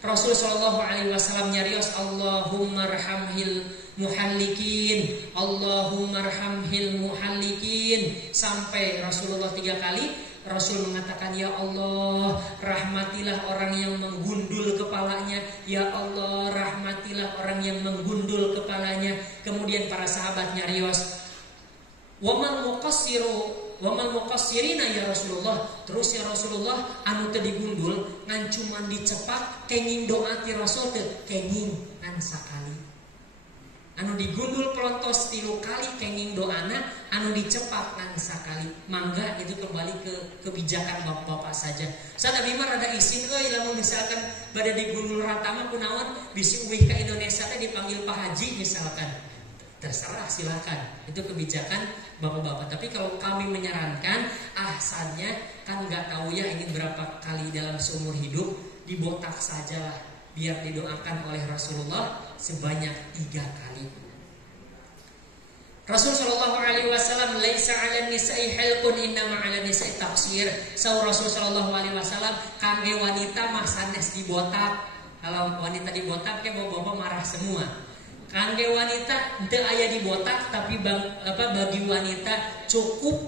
Rasul sallallahu alaihi wasallam nyarios Allahumma arhamhil muhallikin, Allahumma arhamhil muhallikin, sampai Rasulullah 3 kali. Rasul mengatakan, ya Allah rahmatilah orang yang menggundul kepalanya, ya Allah rahmatilah orang yang menggundul kepalanya. Kemudian para sahabat nyarios, wamal muqassirina ya Rasulullah. Terus ya Rasulullah anu teu digundul ngan cuman dicepak kenging doa ti Rasul teu kenging ngan sakali. Anu digundul pelontos 3 kali kenging doana, anu dicepak ngan sakali. Mangga itu kembali ke kebijakan bapak-bapak saja. Sada bimar ada isin euy lamun misalkan bade digundul rata mah kunaon bisi uwih ka Indonesia teh dipanggil Pak Haji misalkan. Terserah silakan. Itu kebijakan bapak-bapak. Tapi kalau kami menyarankan ahsannya kan enggak tahu ya ini berapa kali dalam seumur hidup, dibotak sajalah biar didoakan oleh Rasulullah sebanyak 3 kali. Rasul sallallahu alaihi wasallam laisa 'alan nisa'i halqun innama 'alan nisa'i taqsir. Saur Rasul sallallahu alaihi wasallam kangge wanita mah sanes dibotak. Kalau wanita dibotak ke bapak-bapak marah semua. Kangge wanita teu aya dibotak, tapi bagi wanita cukup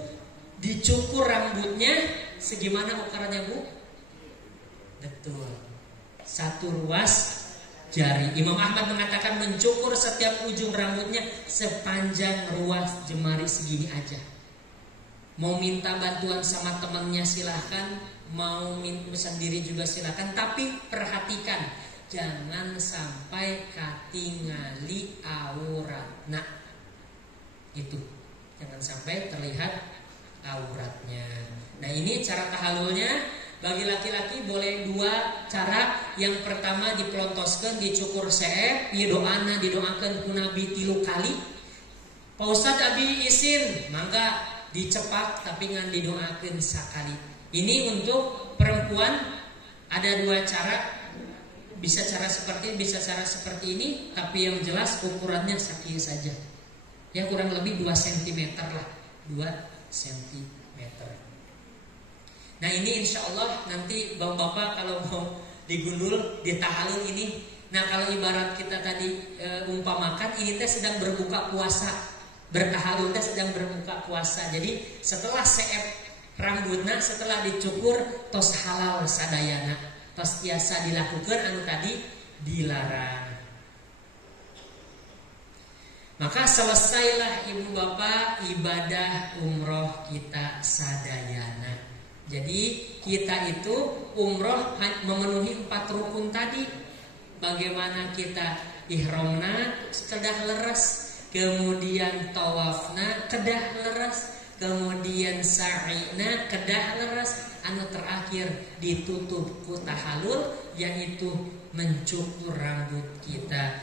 dicukur rambutnya segimana ukurannya Bu? Betul. 1 ruas jari. Imam Ahmad mengatakan mencukur setiap ujung rambutnya sepanjang ruas jemari segini aja. Mau minta bantuan sama temannya silahkan, mau sendiri juga silahkan, tapi perhatikan jangan sampai katingali auratna. Itu jangan sampai terlihat auratnya. Nah ini cara tahallulnya. Bagi laki-laki boleh dua cara. Yang pertama diplontoskeun, dicukur seep, ieu doana didoakeun ku Nabi 3 kali. Pak Ustad abi isin, mangga dicepak tapi ngan didoakeun sakali. Ini untuk perempuan ada 2 cara. Bisa cara seperti ini, bisa cara seperti ini, tapi yang jelas ukurannya sekian saja. Ya kurang lebih 2 cm lah, 2 cm. Nah ini insya Allah nanti bapak-bapak kalau mau digundul, ditahalul ini. Nah kalau ibarat kita tadi umpamakan ini teh sedang berbuka puasa, bertahalul teh sedang berbuka puasa. Jadi setelah seep rambutna, setelah dicukur tos halal sadayana, tos tiasa dilakukan anu tadi dilarang. Maka selesailah ibu bapak ibadah umroh kita sadayana. Jadi kita itu umroh memenuhi 4 rukun tadi. Bagaimana kita ihramna kedah leres, kemudian tawafna kedah leres, kemudian sa'ina kedah leres, anu terakhir ditutup ku tahalul, yaitu mencukur rambut kita.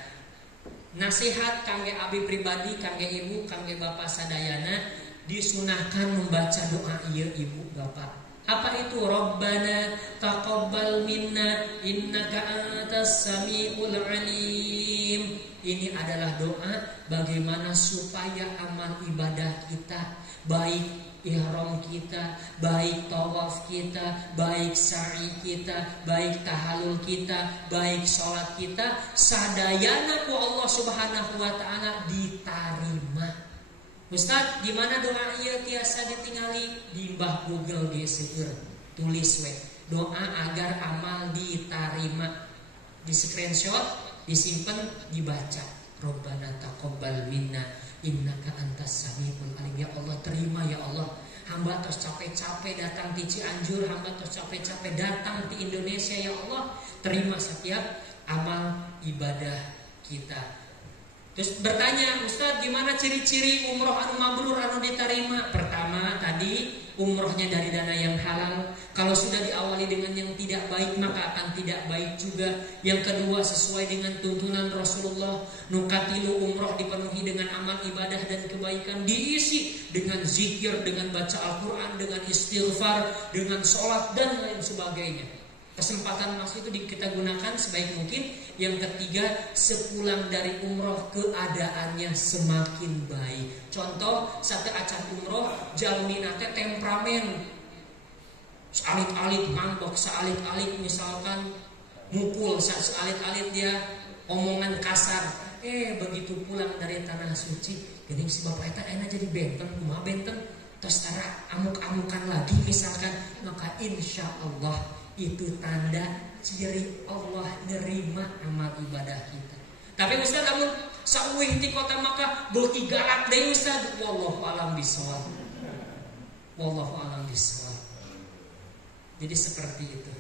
Nasihat kangge abi pribadi, kangge ibu, kangge bapak sadayana, disunahkan membaca doa ieu ibu bapak. Apa itu? Rabbana taqabbal minna innaka antas samiul alim. Ini adalah doa bagaimana supaya amal ibadah kita, baik ihram kita, baik tawaf kita, baik sa'i kita, baik tahalul kita, baik sholat kita, sadayana ku Allah Subhanahu wa taala ditarima. Ustaz, gimana doa ieu tiasa ditingali? Di mbah Google ge seueur, tulis we doa agar amal ditarima, di screenshot, disimpan, dibaca. Rabbana taqabbal minna innaka antas samiul alim. Ya Allah, terima ya Allah. Hamba tos capek-capek datang di Cianjur, hamba tos capek-capek datang di Indonesia ya Allah. Terima setiap amal ibadah kita. Terus bertanya, Ustaz gimana ciri-ciri umroh anu mabrur anu diterima? Pertama tadi umrohnya dari dana yang halal. Kalau sudah diawali dengan yang tidak baik maka akan tidak baik juga. Yang kedua sesuai dengan tuntunan Rasulullah, nukatilu umroh dipenuhi dengan amal ibadah dan kebaikan, diisi dengan zikir, dengan baca Al-Quran, dengan istighfar, dengan sholat dan lain sebagainya. Kesempatan emas itu kita gunakan sebaik mungkin. Yang ketiga, sepulang dari umroh keadaannya semakin baik. Contoh, satu acan umroh jalmina teh temperamen, sealit-alit mangkok, sealit-alit misalkan mukul, sealit-alit dia omongan kasar. Begitu pulang dari tanah suci, geuning si bapak eta enak jadi benten, kumaha benten, terus tara amuk-amukan lagi misalkan, maka insya Allah itu tanda ciri Allah nerima amal ibadah kita. Tapi Ustaz, namun sauwih di kota Makkah beuki galak deui Ustaz. Wallahu a'lam bishawab. Wallahu a'lam bishawab. Jadi seperti itu.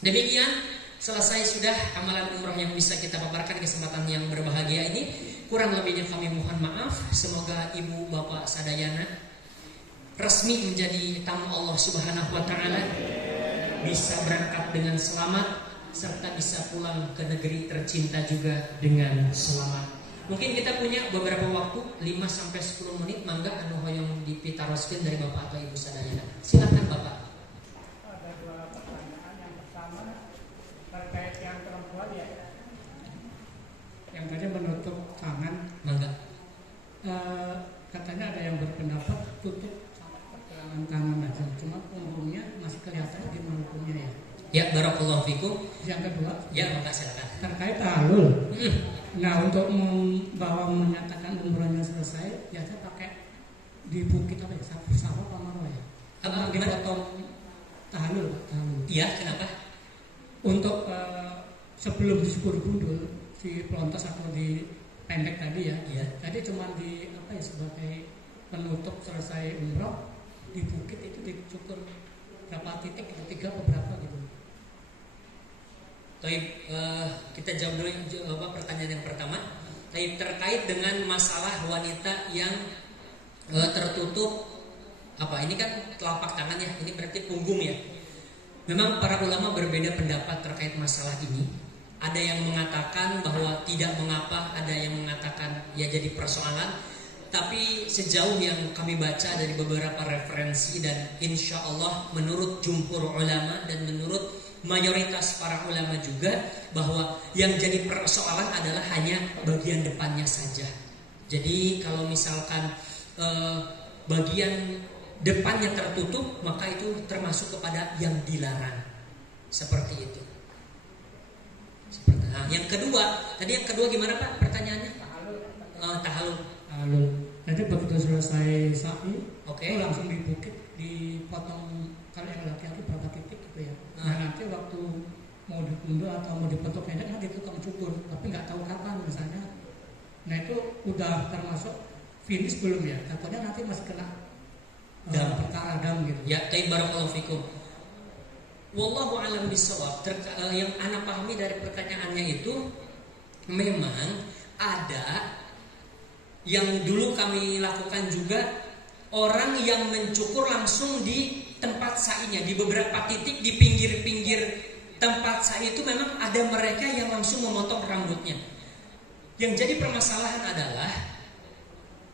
Demikian selesai sudah amalan umrah yang bisa kita paparkan kesempatan yang berbahagia ini. Kurang lebihnya kami mohon maaf. Semoga ibu bapak sadayana resmi menjadi tamu Allah Subhanahu wa taala, bisa berangkat dengan selamat serta bisa pulang ke negeri tercinta juga dengan selamat. Mungkin kita punya beberapa waktu 5-10 menit, mangga anu hoyong dipitaroskeun dari Bapak atau Ibu sadayana. Silakan Bapak. Ada 2 pertanyaan. Yang pertama terkait yang perempuan ya, yang tadi menutup tangan. Mangga. Katanya ada yang berpendapat tutup pergelangan tangan aja, cuma punggungnya masih kelihatan di punggungnya ya. Ya, barakallahu fikum. Yang kedua, ya maka silakan. Terkait tahalul. Nah, untuk menyatakan umrohnya selesai, biasa pakai di bukit apa ya? Safa apa Marwah ya? Apa dipotong tahalul. Iya, kenapa? Untuk sebelum disyukur gundul, di pelontos atau di pendek tadi ya. Iya. Tadi cuma di apa ya, sebagai penutup selesai umroh, di bukit itu dicukur berapa titik itu, 3 atau berapa gitu. Kita jawab dulu pertanyaan yang pertama. Terkait dengan masalah wanita yang tertutup apa ini kan telapak tangan ya, ini berarti punggung ya. Memang para ulama berbeda pendapat terkait masalah ini. Ada yang mengatakan bahwa tidak mengapa, ada yang mengatakan ya jadi persoalan. Tapi sejauh yang kami baca dari beberapa referensi dan insya Allah menurut jumhur ulama dan menurut mayoritas para ulama juga, bahwa yang jadi persoalan adalah hanya bagian depannya saja. Jadi kalau misalkan bagian depannya tertutup, maka itu termasuk kepada yang dilarang. Seperti itu. Nah, yang kedua, tadi yang kedua gimana Pak pertanyaannya? Tahallul. Tahallul. Nanti begitu selesai sa'i, Oke. itu langsung di bukit, dipotong kalau yang laki-laki berapa titik gitu ya. Nah nanti waktu mau diunduh atau mau dipotong pendek nanti tukang cukur, tapi nggak tahu kapan misalnya. Nah itu udah termasuk finish belum ya? Takutnya nanti masih kena perkara dam gitu. Ya, barakallahu fikum. Wallahu a'lam bishawab. Yang anak pahami dari pertanyaannya itu memang ada yang dulu kami lakukan juga, orang yang mencukur langsung di tempat sa'inya, di beberapa titik di pinggir-pinggir tempat sa'i itu memang ada mereka yang langsung memotong rambutnya. Yang jadi permasalahan adalah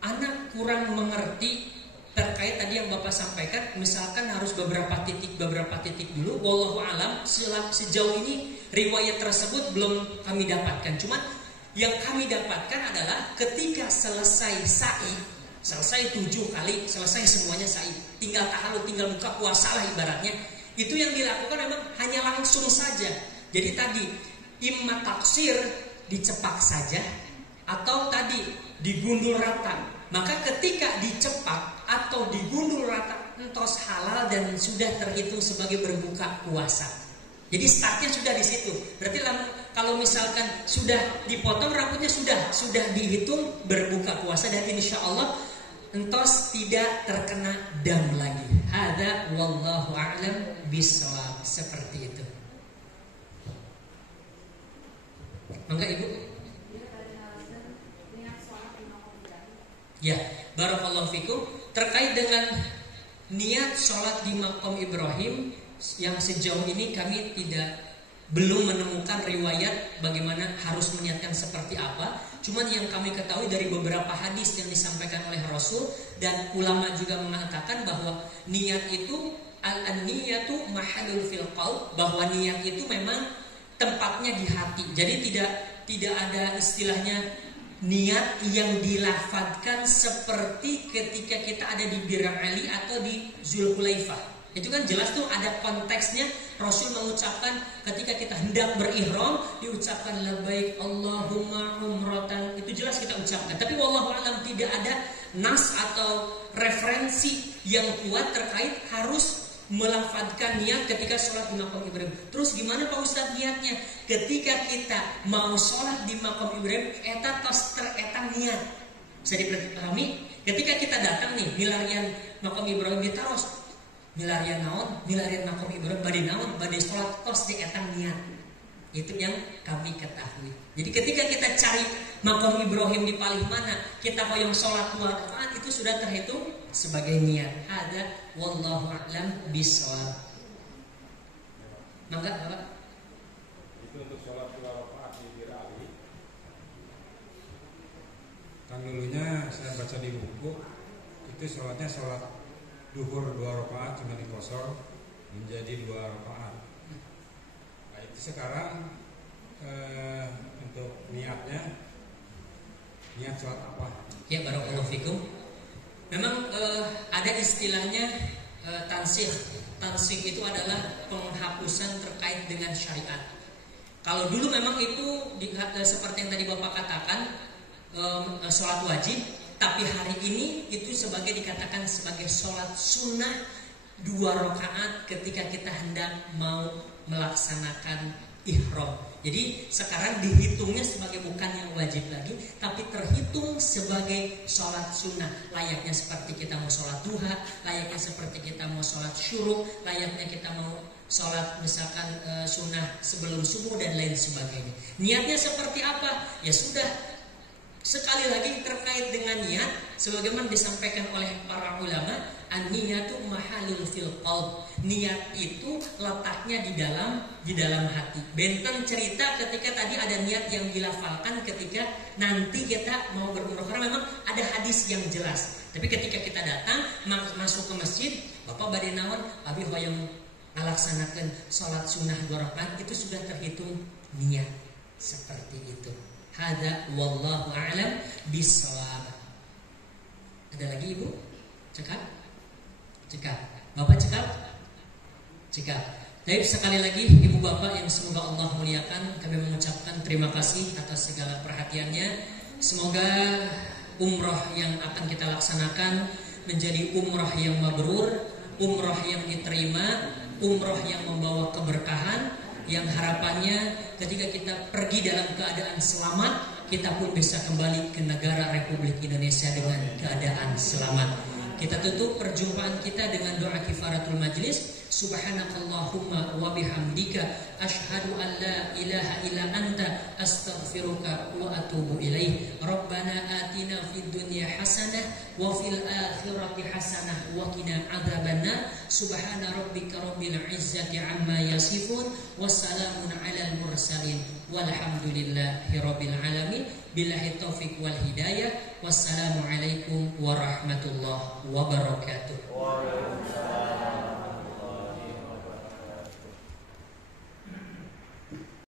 anak kurang mengerti terkait tadi yang Bapak sampaikan, misalkan harus beberapa titik dulu. Wallahu alam, sejauh ini riwayat tersebut belum kami dapatkan. Cuman yang kami dapatkan adalah ketika selesai sa'i, selesai 7 kali, selesai semuanya sa'i, tinggal tahallul, tinggal buka puasa lah ibaratnya. Itu yang dilakukan memang hanya langsung saja. Jadi tadi imma taksir, dicepak saja, atau tadi digundul rata. Maka ketika dicepak atau digundul rata, entos halal dan sudah terhitung sebagai berbuka puasa. Jadi startnya sudah di situ. Berarti kalau misalkan sudah dipotong rambutnya sudah dihitung berbuka puasa, dan insya Allah entos tidak terkena dam lagi. Hada wallahu a'lam bishawab. Seperti itu. Mangga Ibu. Ya, barakallahu fikum. Terkait dengan niat sholat di Maqam Ibrahim, yang sejauh ini kami belum menemukan riwayat bagaimana harus meniatkan seperti apa. Cuman yang kami ketahui dari beberapa hadis yang disampaikan oleh Rasul, dan ulama juga mengatakan bahwa niat itu al-niyatu mahallul fil qalb, bahwa niat itu memang tempatnya di hati. Jadi tidak ada istilahnya niat yang dilafadzkan seperti ketika kita ada di Bir Ali atau di Zulhulaifah. Itu kan jelas tuh ada konteksnya. Rasul mengucapkan ketika kita hendak berihram, diucapkan labbaik Allahumma umratan. Itu jelas kita ucapkan. Tapi wallahu alam tidak ada nas atau referensi yang kuat terkait harus melafadzkan niat ketika sholat di Maqam Ibrahim. Terus gimana Pak Ustadz niatnya? Ketika kita mau sholat di Maqam Ibrahim, eta tos teretang niat. Bisa dipahami? Ketika kita datang nih, milarian Maqam Ibrahim ditaros, milarian naon, milarian Maqam Ibrahim badi naon, badi sholat tos dietang niat. Itu yang kami ketahui. Jadi ketika kita cari Maqam Ibrahim di paling mana, kita hoyong sholat 2 rakaat, itu sudah terhitung sebagai niat. Ada wallahu a'lam bishawab. Mangga Bapak. Itu untuk sholat 2 rakaat di Bir Ali. Kan dulunya saya baca di buku, itu sholatnya sholat duhur 2 rakaat cuma dikosor menjadi 2 rakaat. Nah, itu sekarang untuk niatnya, niat sholat apa? Ya, barakallahu fikum. Memang ada istilahnya tansih. Tansih itu adalah penghapusan terkait dengan syariat. Kalau dulu memang itu seperti yang tadi Bapak katakan, sholat wajib. Tapi hari ini itu dikatakan sebagai sholat sunnah 2 rakaat ketika kita hendak mau melaksanakan ihram. Jadi sekarang dihitungnya sebagai bukan yang wajib lagi, tapi terhitung sebagai sholat sunnah. Layaknya seperti kita mau sholat duha, layaknya seperti kita mau sholat syuruk, layaknya kita mau sholat misalkan sunnah sebelum subuh dan lain sebagainya. Niatnya seperti apa? Ya sudah. Sekali lagi terkait dengan niat, sebagaimana disampaikan oleh para ulama, an-niyatu mahalul fil qalb. Niat itu letaknya di dalam hati. Benteng cerita ketika tadi ada niat yang dilafalkan ketika nanti kita mau berumrah, karena memang ada hadis yang jelas. Tapi ketika kita datang masuk ke masjid, Bapak badai naon, abi hoyong ngalaksanakeun salat sunnah 2 rakaat, itu sudah terhitung niat seperti itu. Hada wallahu a'lam bissawab. Ada lagi Ibu? Cekap? Bapak cekap? Baik, sekali lagi Ibu Bapak yang semoga Allah muliakan, kami mengucapkan terima kasih atas segala perhatiannya. Semoga umrah yang akan kita laksanakan menjadi umrah yang mabrur, umrah yang diterima, umrah yang membawa keberkahan, yang harapannya ketika kita pergi dalam keadaan selamat, kita pun bisa kembali ke negara Republik Indonesia dengan keadaan selamat. Kita tutup perjumpaan kita dengan doa kifaratul majlis. Subhanakallahumma wa bihamdika asyhadu an la ilaha illa anta astaghfiruka wa atubu ilaih. Rabbana atina fid dunya hasanah wa fil akhirati hasanah wa qina adzabannar. Subhana rabbika rabbil izzati amma yasifun wassalamun alal mursalin walhamdulillahi rabbil alamin. Billahi taufiq wal hidayah. Wassalamualaikum warahmatullahi wabarakatuh.